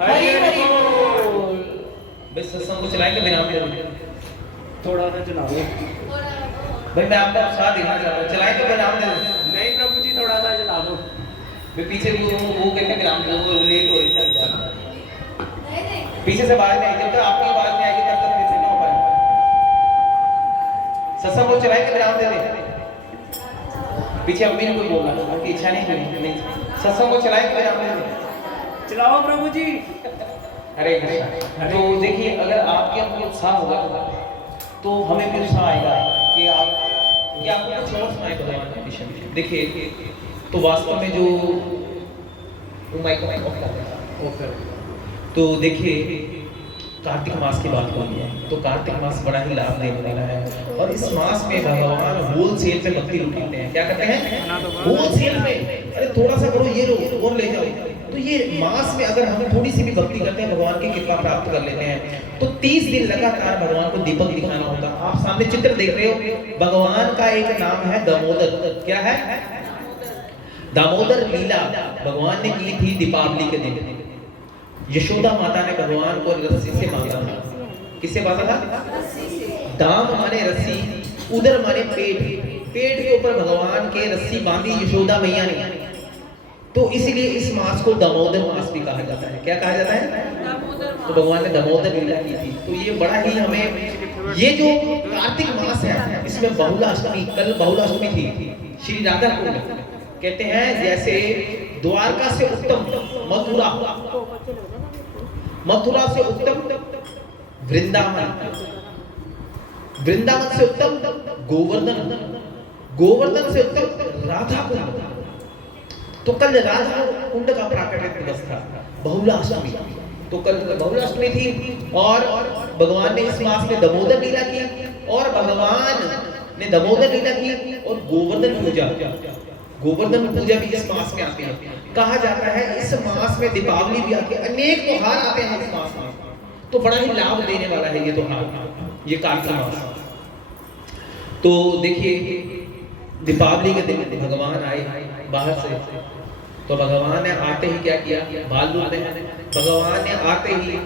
हरि हरि बोल। भाई सत्संग को चलाएंगे विराम दे दो। थोड़ा सा चला दो। भाई मैं आपका उत्साह देखना चाहता हूँ, चलाएंगे विराम दे दो। नहीं प्रभु जी थोड़ा सा चला दो। भाई पीछे वो कहते हैं विराम दे दो, वो लेट हो रही है। पीछे से बाहर नहीं, जब तक आपकी आवाज नहीं आएगी तब तक फिर से नहीं हो पाएगा। सत्संग को चलाएंगे विराम दे दें। पीछे अम्मी ने कोई बोला, आपकी इच्छा नहीं हुई, सत्संग को चलाएंगे विराम दे दें। चलाओ प्रभु जी। हरे कृष्णा। तो देखिए, अगर आपके अंदर उत्साह होगा तो हमें भी उत्साह आएगा कि आपको कुछ और सुनाए भगवान के विषय में। देखिए, तो वास्तव में जो माइक ऑफ कर देता। तो देखिए, कार्तिक मास की बात हो रही है, तो कार्तिक मास बड़ा ही लाभ देने वाला है। और इस मास में भगवान होलसेल पे भक्ति लुटाते हैं। क्या करते हैं? होलसेल में। अरे थोड़ा सा करो, ये लो और ले जाओ। तो ये मास में अगर हम थोड़ी सी भी भक्ति करते हैं, भगवान की कृपा प्राप्त कर लेते हैं, तो 30 दिन लगातार भगवान को दीपक दिखाना होगा। आप सामने चित्र देख रहे हो, भगवान का एक नाम है दामोदर। क्या है? दामोदर लीला भगवान ने की थी दीपावली के दिन। यशोदा माता ने भगवान को रस्सी से बांधा था। किससे बांधा था? दाम माने रस्सी, उदर माने पेट। पेट के ऊपर भगवान के रस्सी बांधी यशोदा मैया ने। तो इसीलिए इस मास को दामोदर मास भी कहा जाता है। क्या कहा जाता है? तो भगवान ने दामोदर लीला की थी। तो ये बड़ा ही हमें, ये जो कार्तिक मास है, इसमें बहुलाष्टमी, कल बहुलाष्टमी थी। श्री राधा कुंड कहते हैं जैसे द्वारका से उत्तम मथुरा से उत्तम वृंदावन, वृंदावन से उत्तम गोवर्धन से उत्तम राधा कुंड। तो कल राधा कुंड का प्राकट्य दिवस था, बहुलाष्टमी। तो कल बहुलाष्टमी थी और भगवान ने इस मास में दामोदर लीला की, और भगवान ने दामोदर लीला की और गोवर्धन पूजा भी इस मास में आती है। कहा जाता है इस मास में दीपावली भी आती है, अनेक त्योहार आते हैं इस मास में। तो बड़ा ही लाभ देने वाला है ये त्योहार, ये कार्तिक मास। तो देखिए, दीपावली के दिन भगवान आए बाहर से, तो भगवान ने आते ही क्या किया? बाल लूटते हैं। भगवान ने आते ही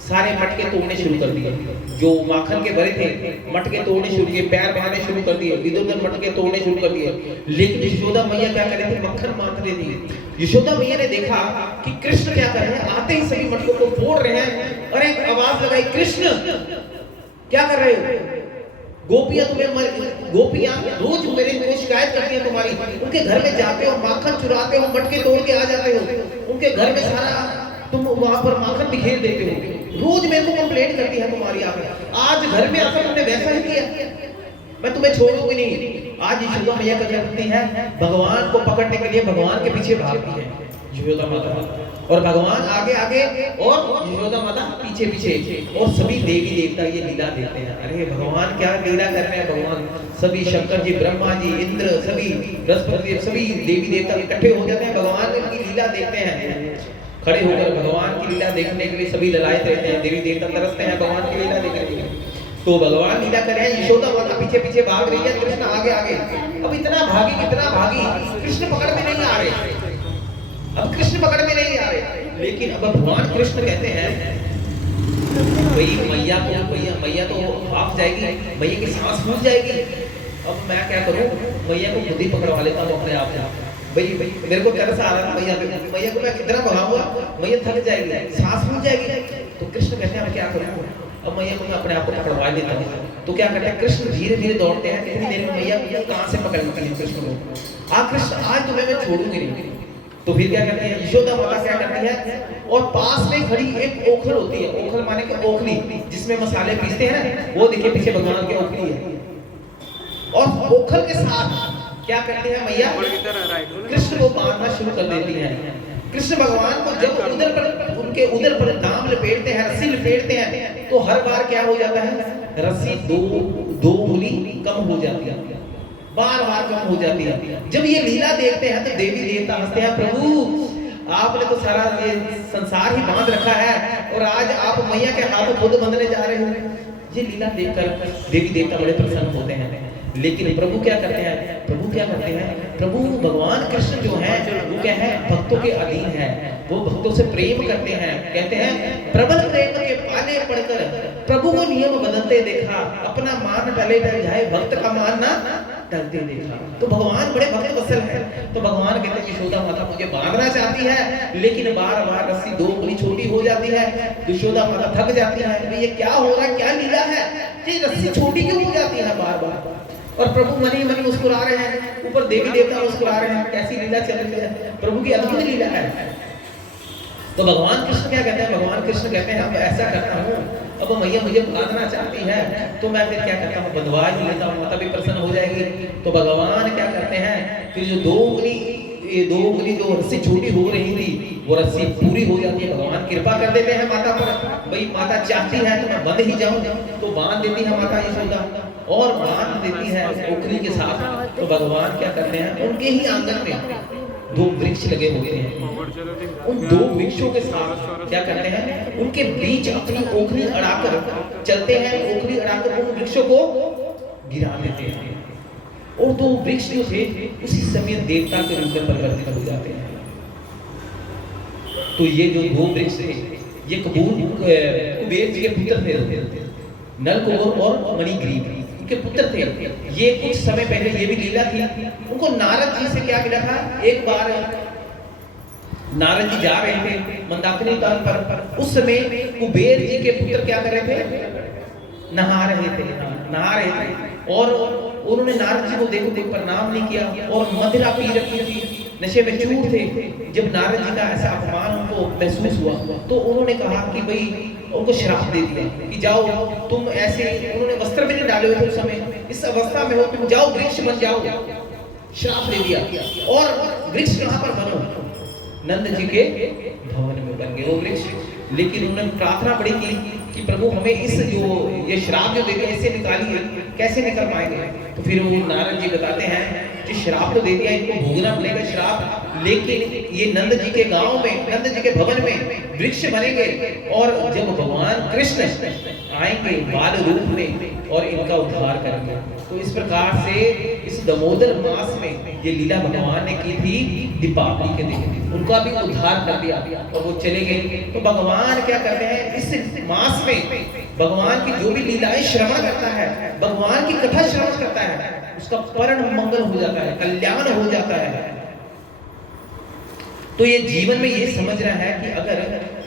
सारे मटके तोड़ने शुरू कर दिए। जो माखन के भरे थे, मटके तोड़ने शुरू किए, पैर बनाने शुरू कर दिए, इधर-उधर मटके तोड़ने शुरू कर दिए। लेकिन यशोदा मैया क्या कर रही थी? मक्खन बांट रही थी। यशोदा मैया ने देखा कि कृष्ण क्या कर रहे हैं, आते ही सभी मटकों को फोड़ रहे हैं, और एक आवाज लगाई, कृष्ण क्या कर रहे हो? गोपियां रोज मेरे को शिकायत करती हैं तुम्हारी, उनके घर में जाते हो, माखन चुराते हो, मटके तोड़ के आ जाते हो, उनके घर में सारा तुम वहां पर माखन बिखेर देते हो, रोज मेरे को कंप्लेंट करती है तुम्हारी। आकर आज घर में आकर तुमने वैसा ही किया, मैं तुम्हें छोड़ूंगी नहीं। आज यशोदा मैया क्या करती है? भगवान को पकड़ने के लिए भगवान के पीछे भागती है यशोदा माता, और भगवान आगे आगे और यशोदा माता पीछे पीछे, और सभी देवी देवता ये लीला देखते हैं। अरे भगवान क्या लीला कर रहे हैं! भगवान सभी, शंकर जी, ब्रह्मा जी, इंद्र, सभी बृहस्पति, सभी देवी देवता इकट्ठे हो जाते हैं, भगवान की लीला देखते हैं। खड़े होकर भगवान की लीला देखने के लिए सभी ललायत रहते हैं, देवी देवता तरसते हैं भगवान की लीला देखने के लिए। तो भगवान लीला कर रहे हैं, यशोदा माता पीछे पीछे भाग रही है, कृष्ण आगे आगे। अब इतना भागी, कृष्ण पकड़ में नहीं आ रहे, अब कृष्ण पकड़ में नहीं आ रहे। लेकिन अब भगवान कृष्ण कहते हैं, भाई मैया तो भाग जाएगी, मैया की सांस फूट जाएगी, अब मैं क्या करूं? मैया को खुद ही पकड़वा लेता हूं अपने आप से। भाई मेरे को तरस आ रहा है मैया को मैं कितना भगाऊंगा, मैया थक जाएगी, सांस फूट जाएगी। तो कृष्ण कहते हैं मैं क्या करूं? अब मैया को मैं अपने आप को पकड़वा लेता हूं। तो क्या करते हैं? कृष्ण धीरे धीरे दौड़ते हैं, इतनी देर में मैया कहां से पकड़ लेती है कृष्ण को। कृष्ण आज तुम्हें मैं छोड़ूंगी नहीं। तो फिर क्या करती है यशोदा माता? क्या करती है? और पास में खड़ी एक ओखल होती है, ओखल माने कि ओखली, जिसमें मसाले पीसते हैं ना, वो देखिए पीछे भगवान की ओखली है, और ओखल के साथ क्या करते हैं मैया? कृष्ण को बांधना शुरू कर देती है। कृष्ण भगवान को जब उधर पर, उनके उधर पर दाम लपेटते हैं, रस्सी लपेटते हैं, तो हर बार क्या हो जाता है? रस्सी दो उंगली कम हो जाती है, बार बार कम हो जाती है। जब ये लीला देखते हैं तो देवी देवता हंसते हैं, प्रभु आपने तो सारा ये संसार ही बांध रखा है, और आज आप मैया के हाथों खुद बंधने जा रहे हो। ये लीला देखकर देवी देवता बड़े प्रसन्न होते हैं। लेकिन प्रभु क्या करते हैं, प्रभु भगवान कृष्ण जो है वो क्या है, भक्तों के अधीन है, वो भक्तों से प्रेम करते हैं। कहते हैं प्रबल प्रेम के पाले पढ़कर प्रभु को नियम बदलते देखा, अपना मान टले टल जाए भक्त का मान ना टलते देखा। तो भगवान बड़े भक्त वत्सल है। तो भगवान कहते हैं यशोदा माता मुझे बांधना चाहती है, लेकिन बार बार रस्सी 2 उंगली छोटी हो जाती है। यशोदा माता थक जाती है, ये क्या हो रहा है, क्या लीला है, ये रस्सी छोटी क्यों हो जाती है बार बार। और प्रभु मन ही मन मुस्कुरा रहे हैं, ऊपर देवी देवता मुस्कुरा रहे हैं, कैसी लीला चल रही है, प्रभु की अद्भुत लीला है। तो भगवान कृष्ण क्या कहते हैं, भगवान कृष्ण कहते हैं अब ऐसा करता हूँ, अब मैया मुझे बांधना चाहती है तो मैं फिर क्या करता हूँ, बंधवा ही लेता हूँ, माता भी प्रसन्न हो जाएगी। तो भगवान क्या करते हैं, फिर जो 2 उंगली जो रस्सी छोटी हो रही थी वो रस्सी पूरी हो जाती है। भगवान कृपा कर देते हैं माता पर, भाई माता चाहती है तो मैं बंध ही जाऊं, तो बांध देती है माता यशोदा और बांध देती है ओखली के साथ। तो भगवान क्या करते हैं, उनके ही आंगन में 2 वृक्ष लगे होते हैं, उन 2 वृक्षों के साथ क्या करते हैं, उनके बीच अपनी ओखली अड़ाकर चलते हैं, ओखली अड़ाकर उन वृक्षों को गिरा देते हैं और 2 वृक्ष जो थे उसी समय देवता के रूप में परिवर्तित हो जाते हैं। तो ये जो 2 वृक्ष थे ये कुबेर जी के पुत्र थे, नलकुबर और मणिग्रीव के पुत्र थे। ये कुछ समय पहले ये भी लीला थी, उनको नारद जी से क्या मिला था, एक बार नारद जी जा रहे थे मंदाकिनी तट पर, उस समय कुबेर जी के पुत्र क्या कर रहे थे, नहा रहे थे और उन्होंने नारद जी को देखो प्रणाम नहीं किया और मदिरा पी रखी थी, नशे में चूर थे। जब नारद जी का ऐसा अपमान उनको महसूस हुआ तो उन्होंने कहा कि भाई, उनको श्राप दे दिया कि जाओ तुम ऐसे, उन्होंने वस्त्र भी नहीं डाले हुए थे उस समय, इस अवस्था में हो तुम जाओ वृक्ष बन जाओ, श्राप दे दिया। और वृक्ष कहाँ पर बनो, नंद जी के भवन में बन गए वो वृक्ष। लेकिन उन्होंने प्रार्थना बड़ी की कि प्रभु हमें इस जो ये श्राप जो दे दिया इससे निकालिए, कैसे निकल पाएंगे। तो फिर वो नारद जी बताते हैं कि श्राप तो दे दिया, इनको भोगना पड़ेगा श्राप, लेकिन ये नंद जी के गांव में, नंद जी के भवन में वृक्ष बनेंगे और जब भगवान कृष्ण आएंगे बाल रूप में और इनका उद्धार करेंगे। तो इस प्रकार से इस दामोदर मास में ये लीला भगवान ने की थी दीपावली के दिन, उनका भी उद्धार कर दिया और वो चले गए। तो भगवान क्या करते हैं, इस मास में भगवान की जो भी लीलाएं श्रवण करता है, भगवान की कथा श्रवण करता है, उसका परम मंगल हो जाता है, कल्याण हो जाता है। तो ये जीवन में ये समझ रहा है कि अगर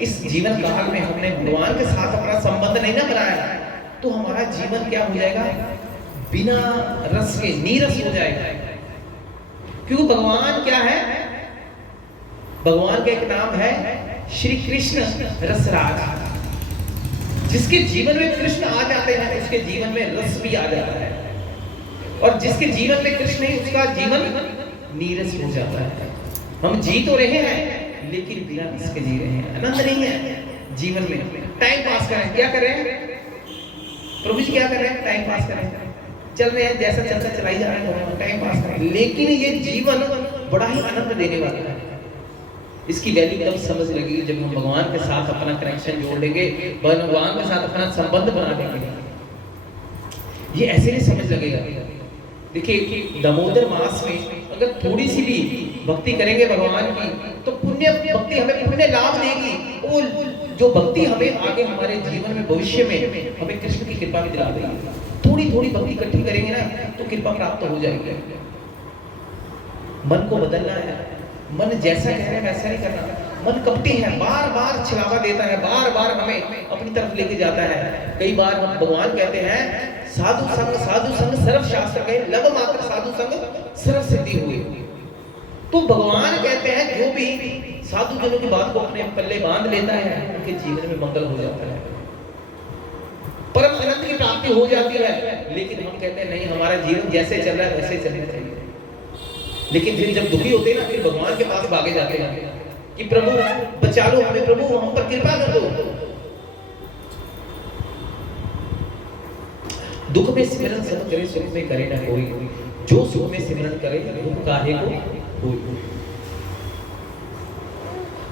इस जीवन काल में हमने भगवान के साथ अपना संबंध नहीं ना बनाया तो हमारा जीवन क्या हो जाएगा, बिना रस के नीरस हो जाएगा। क्योंकि भगवान क्या है, भगवान का एक नाम है श्री कृष्ण रसराज। जिसके जीवन में कृष्ण आ जाते हैं उसके जीवन में रस भी आ जाता है, और जिसके जीवन में कृष्ण नहीं उसका जीवन नीरस हो जाता है। हम जी तो रहे हैं लेकिन बिना रस के जी रहे हैं, आनंद नहीं है जीवन में। टाइम पास करें, क्या करें प्रभु जी, क्या करें, टाइम पास करें, चल रहे हैं जैसा चलता चलाई जा रहे हैं, टाइम पास करें। लेकिन ये जीवन बड़ा ही आनंद देने वाला है। इसकी वैल्यू तब समझ लगेगी जब हम भगवान के साथ अपना कनेक्शन जोड़ लेंगे, भगवान के साथ अपना संबंध बना लेंगे। ये ऐसे नहीं समझ लगेगा। देखिए दामोदर मास में अगर थोड़ी सी भी भक्ति करेंगे भगवान की तो पुण्य भक्ति हमें पुण्य लाभ देगी। वो जो भक्ति हमें आगे हमारे जीवन में भविष्य में हमें कृष्ण की कृपा भी दिला देगी। थोड़ी थोड़ी भक्ति इकट्ठी करेंगे ना तो कृपा प्राप्त हो जाएगी। मन को बदलना है, मन जैसा कह रहे हैं वैसा नहीं करना। मन कपटी है, बार बार छलावा देता है, बार बार हमें अपनी तरफ लेके जाता है। कई बार हम भगवान कहते हैं साधु संग सर्व शास्त्र कहे, लव मात्र साधु संग सर्व सिद्धि हुई। तो भगवान कहते हैं जो भी साधु जनों की बात को अपने पल्ले बांध लेता है उनके जीवन में मंगल हो जाता है, परम आनंद की प्राप्ति हो जाती है। लेकिन हम कहते हैं नहीं, हमारा जीवन जैसे चल रहा है वैसे चलना चाहिए। लेकिन फिर जब दुखी होते हैं ना फिर भगवान के पास भागे जाते हैं कि प्रभु बचा लो हमें, प्रभु हम पर कृपा कर दो। दुख में सिमरन सब करे, सुख में करे ना कोई, जो सुख में सिमरन करे दुख काहे को कोई।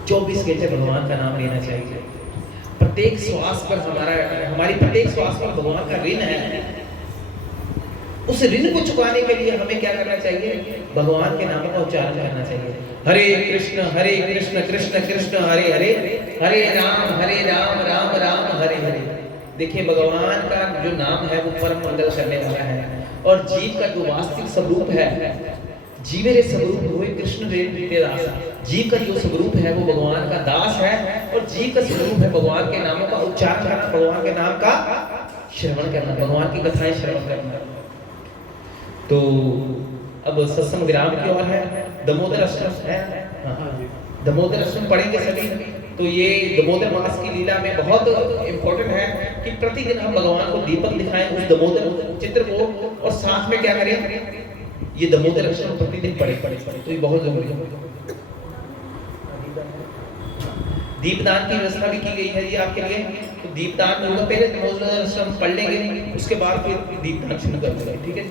24 घंटे भगवान का नाम लेना चाहिए। प्रत्येक श्वास पर हमारी प्रत्येक श्वास पर भगवान का ऋण है। उस ऋण को चुकाने के लिए हमें क्या करना चाहिए? भगवान के नाम का उच्चारण करना चाहिए। हरे कृष्ण कृष्ण कृष्ण हरे हरे, हरे राम राम राम हरे हरे। देखिए भगवान का जो नाम है वो परम मंगल करने वाला है, और जीव का जो वास्तविक स्वरूप है, जीवेरे स्वरूप हुए कृष्ण रे दास। जीव का जो स्वरूप है वो भगवान का दास है, और जीव का स्वरूप है भगवान के नामों का उच्चारण करना, भगवान के नाम का श्रवण करना, भगवान की कथाएं श्रवण करना। तो अब सत्संग विराम की ओर है। दामोदर अष्टम है, दामोदर अष्टम पढ़ेंगे सभी। तो ये दामोदर मास की लीला में बहुत इंपॉर्टेंट है कि प्रतिदिन हम भगवान को दीपक दिखाएं उस दामोदर चित्र को, और साथ में क्या करें? ये दामोदर अष्टम प्रतिदिन पढ़े। तो ये बहुत जरूरी है। दीपदान की व्यवस्था भी की गई है ये आपके लिए। तो दीपदान होगा, पहले दामोदर अष्टम पढ़ लेंगे, उसके बाद फिर दीपदान शुरू कर देंगे। ठीक है?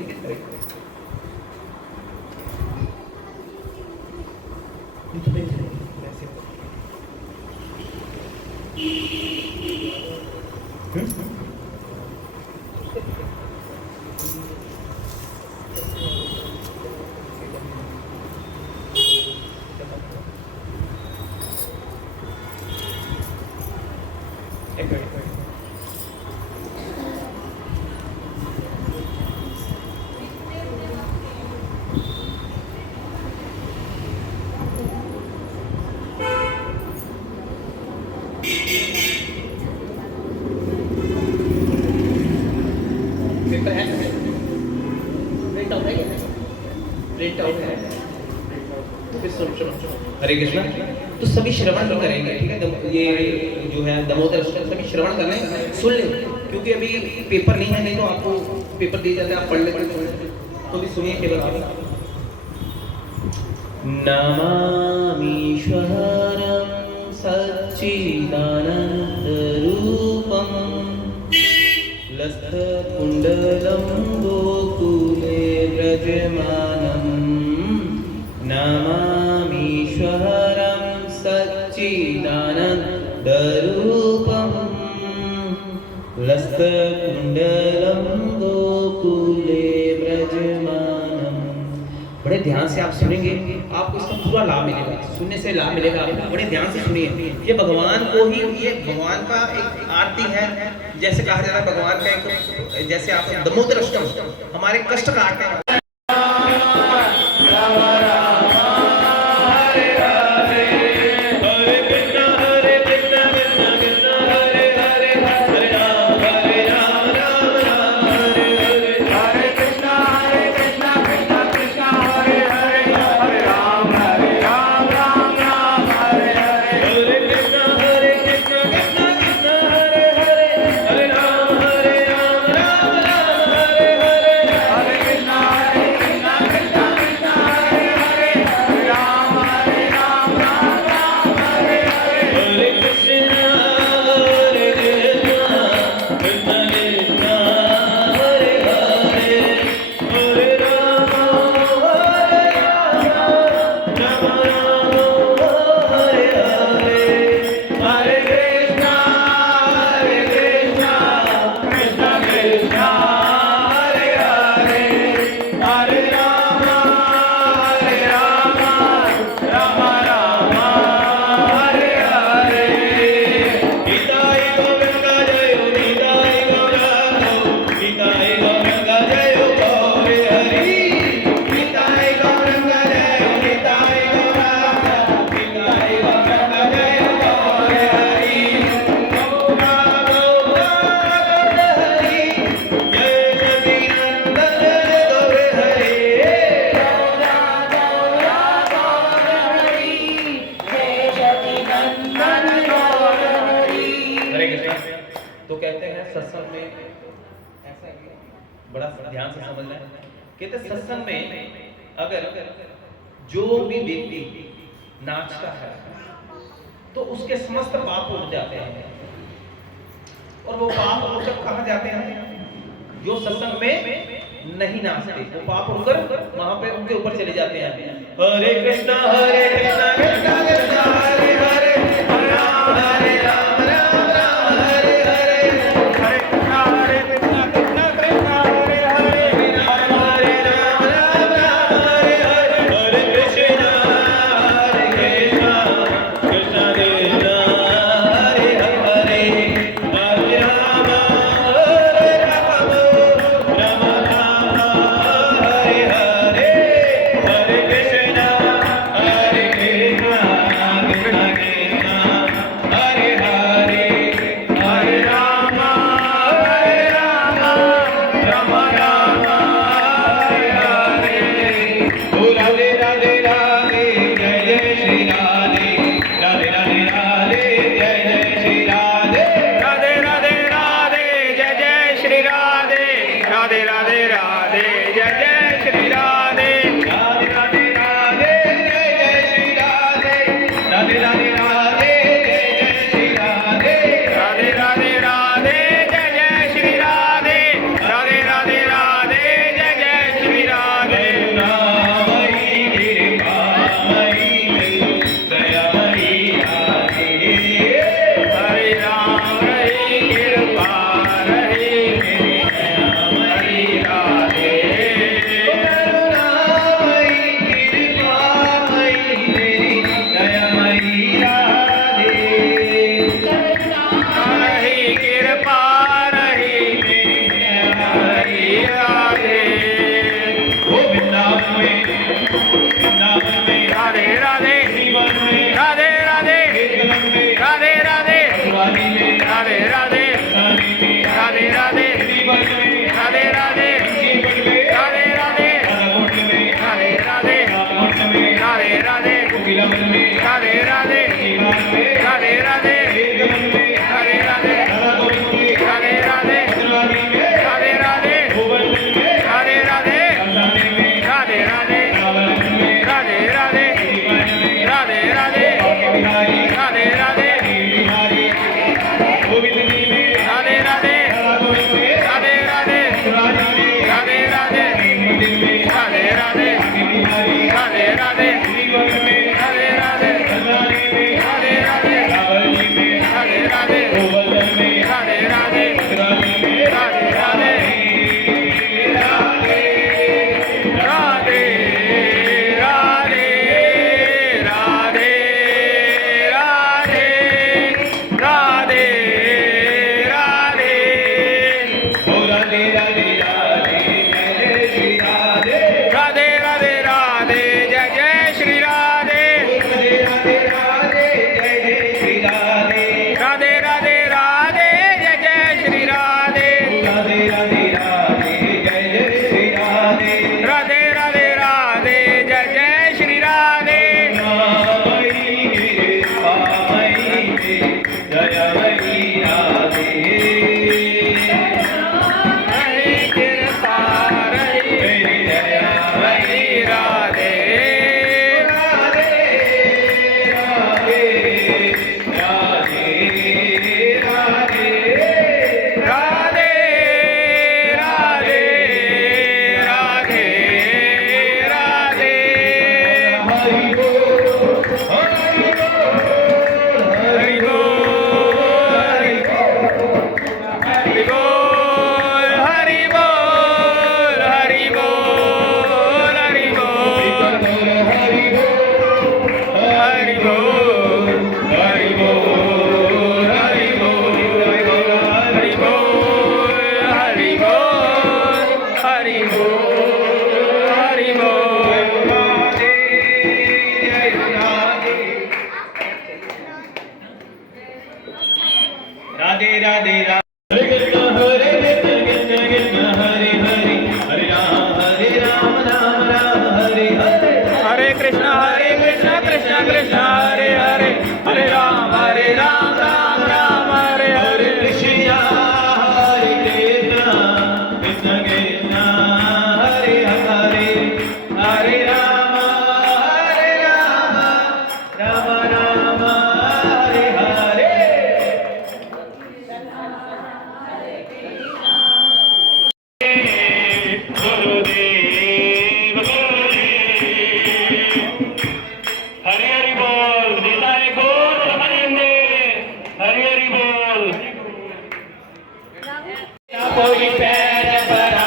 हरे कृष्णा। तो सभी श्रवण भी करेंगे, ठीक है? ये जो है दामोदर अष्टम सभी श्रवण कर लें, सुन लें, क्योंकि अभी पेपर नहीं है, नहीं तो आपको पेपर दिए जाते, आप पढ़ लेते, तो भी सुनिए केवल आप। नमामीश्वरं सच्चिदानंद रूपं लस्थकुंडलं गोकुले व्रजमानं। नमामीश्वरं सच्चिदानन्दरूपं लस्थकुण्डलं गोकुले व्रजमानं। बड़े ध्यान से आप सुनेंगे, आपको इसका पूरा लाभ मिलेगा। सुनने से लाभ मिलेगा आपको, बड़े ध्यान से सुनिए। ये भगवान को ही, ये भगवान का एक आरती है, जैसे कहा जाता है भगवान का एक, जैसे आप दामोदर अष्टम हमारे कष्ट काटने वाला। कहते सत्संग में अगर जो भी व्यक्ति नाचता है तो उसके समस्त पाप उठ जाते हैं, और वो पाप उठकर कहाँ जाते हैं? जो सत्संग में नहीं नाचते वो पाप उठकर वहां पे उनके ऊपर चले जाते हैं। हरे कृष्णा कृष्णा कृष्णा हरे हरे, हरे राम राम राम हरे हरे, हरे कृष्णा कृष्णा कृष्णा हरे हरे, हरे राम राधे राधे राधे कृष्ण हरे कृष्ण हरे हरे हरे राम राम राम हरे हरे हरे कृष्ण कृष्ण कृष्ण हरे हरे हरे राम राम राम हरे हरे कृष्ण हरे कृष्ण कृष्ण हरे हरे हरे राम राम राम हरे हरे गुरुदेव हरि हरि बोल निताय गौर हरिंदे हरि हरि बोल कोई पैर परा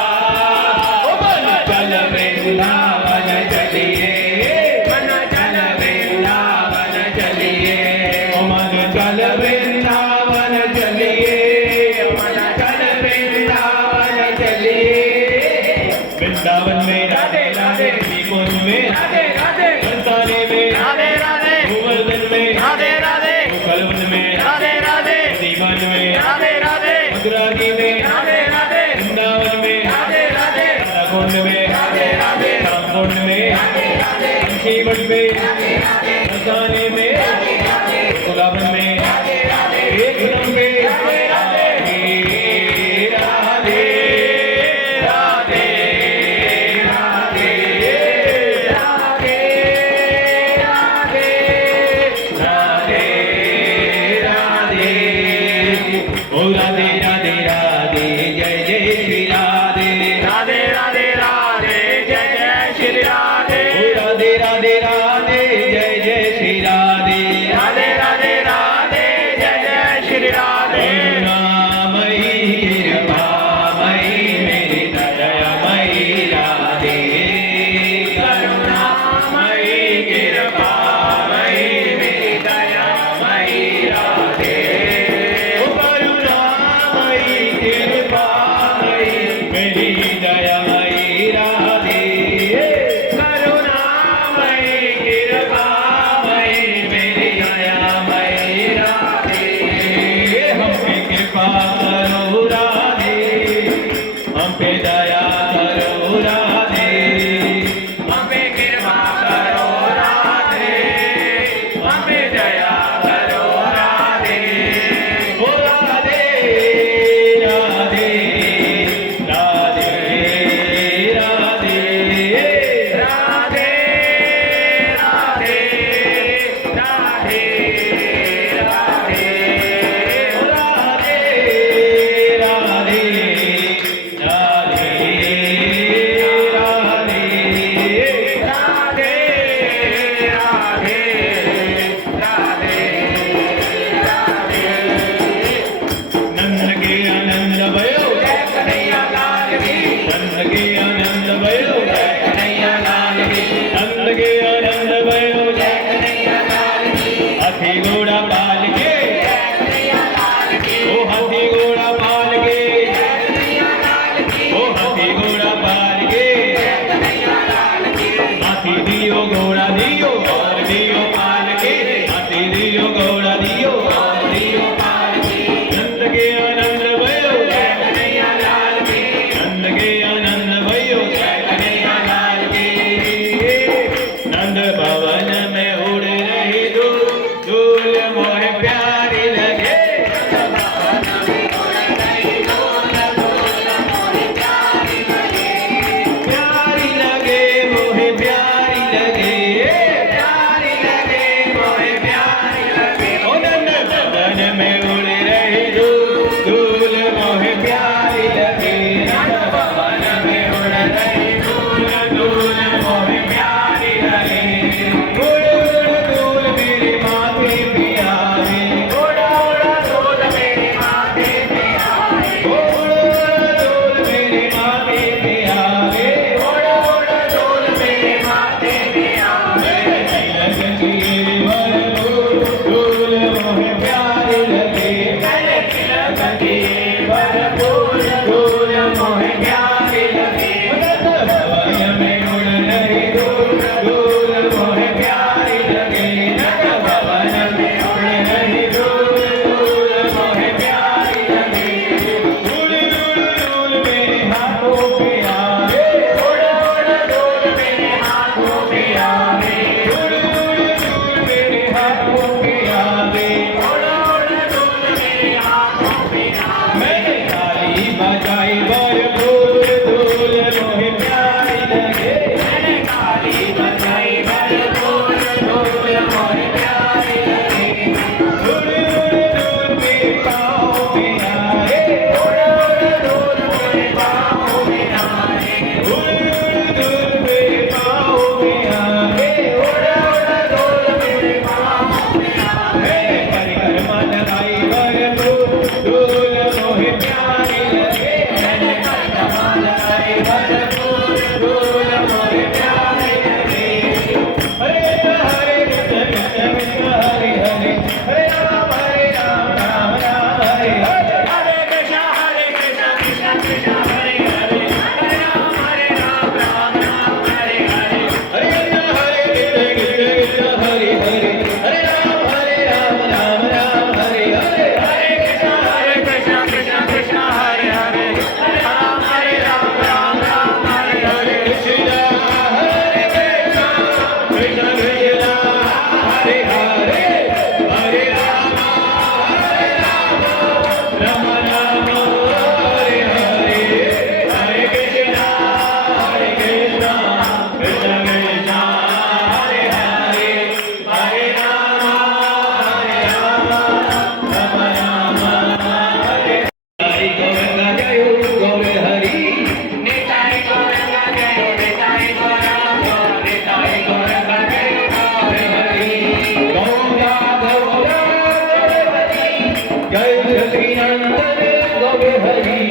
ओ मन चल वृंदावन चलिए मन चल वृंदावन चलिए ओ मन चल वृंदावन चलिए मन चल वृंदावन चलिए वृंदावन में राधे राधे कुंज में राधे राधे बरसाने में राधे राधे गोवर्धन में राधे राधे गोकलवन में राधे राधे दीवन में राधे राधे मथुरागी में राधे राधे वृंदावन में राधे राधे राधाकुंड में राधे राधे रामकुंड में राधे राधे काशीवट में राधे राधे बरसाने में राधे राधे गोकलवन में राधे राधे एकम में राधे राधे राधे राधे ओ राधे राधे राधे जय जय श्री राधे राधे राधे राधे जय जय श्री राधे ओ राधे राधे राधे जय जय श्री राधे राधे राधे राधे जय जय श्री राधे करुणामयी कृपामयी मेरी दयामयी राधे करुणामयी कृपामयी मेरी दयामयी राधे मेरी दयामयी राधे करुणामयी कृपामयी मेरी दयामयी राधे हम पे कृपा करो राधे हम पे दया करो राधे हम पे कृपा करो राधे हम पे दया करो राधे ओ राधे राधे राधे राधे राधे राधे राधे राधे ओ राधे राधे राधे राधे राधे राधे राधे नंद के आनंद भयो जय कन्हैया लाल की नंद के आनंद भयो जय कन्हैया लाल की नंद के आनंद भयो जय कन्हैया लाल की हाथी घोड़ा पाल के जय कन्हैया लाल की ओ हाथी घोड़ा पाल के जय कन्हैया लाल की ओ हाथी घोड़ा पाल के जय कन्हैया लाल की हाथी दियो घोड़ा दियो और दियो पाल के हाथी दियो घोड़ा दियो और दियो पाल के नंद के आनंद भयो जय कन्हैया लाल की नंद के आनंद भयो जय कन्हैया लाल की नंद भवन में उड़ रही धूल मोहे प्यारी लगे प्यारी लगे मोहे प्यारी लगे प्यारी लगे मोहे प्यारी लगे ओ नंद भवन में उड़ रही धूल मोहे प्यारी लगे नंद भवन में उड़ रही धूल मोहे प्यारी लगे उड़ उड़ धूल मेरे माथे पे आवे उड़ उड़ धूल मेरे माथे पे आवे उड़ उड़ धूल मेरे माथे पे आवे उड़ उड़ धूल मेरे माथे पे आवे तिलक किए भरपूर धूल मोहे प्यारी लगे मैंने तिलक किए भरपूर धूल मोहे प्यारी लगे भवन में उड़ रही धूल मोहे प्यारी लगे नंद भवन में उड़ रही धूल मोहे प्यारी मैंने ताली बजाई और फूल धूल मोहे प्यारी लगे। मैंने ताली बजाई और फूल धूल मोहे प्यारी लगे। उड़ उड़ धूल मेरे पाँव में आए। उड़ उड़ धूल मेरे पाँव में आए। उड़ उड़ धूल मेरे पाँव में आए। उड़ उड़ धूल मेरे पाँव में आए। मैंने परिक्रमा लगाई और फूल धूल मोहे प्यारी लगे। मैंने परिक्रमा लगाई और फूल धूल मोहे प्यारी लगे। हरे कृष्ण कृष्ण कृष्ण हरे हरे, हरे राम राम हरे हरे। हरे कृष्ण कृष्ण कृष्ण हरे हरे, हरे राम राम हरे हरे। हरे कृष्ण कृष्ण कृष्ण हरे हरे, हरे राम राम हरे हरे। हरे कृष्ण कृष्ण कृष्ण हरे हरे, हरे राम हरे हरे। कृष्ण हरे कृष्ण, कृष्ण कृष्ण हरे हरे, हरे राम राम राम हरे हरे। हरे कृष्ण कृष्ण कृष्ण हरे हरे, हरे राम राम हरे। हरि गोविंद जय गौर हरि। निताई गौरंगा जय, निताई गौरंगा, निताई गौरंगा जय गौर हरि। गौरा गौरा गौर हरि, जय सच्चिदानंद गौर हरि।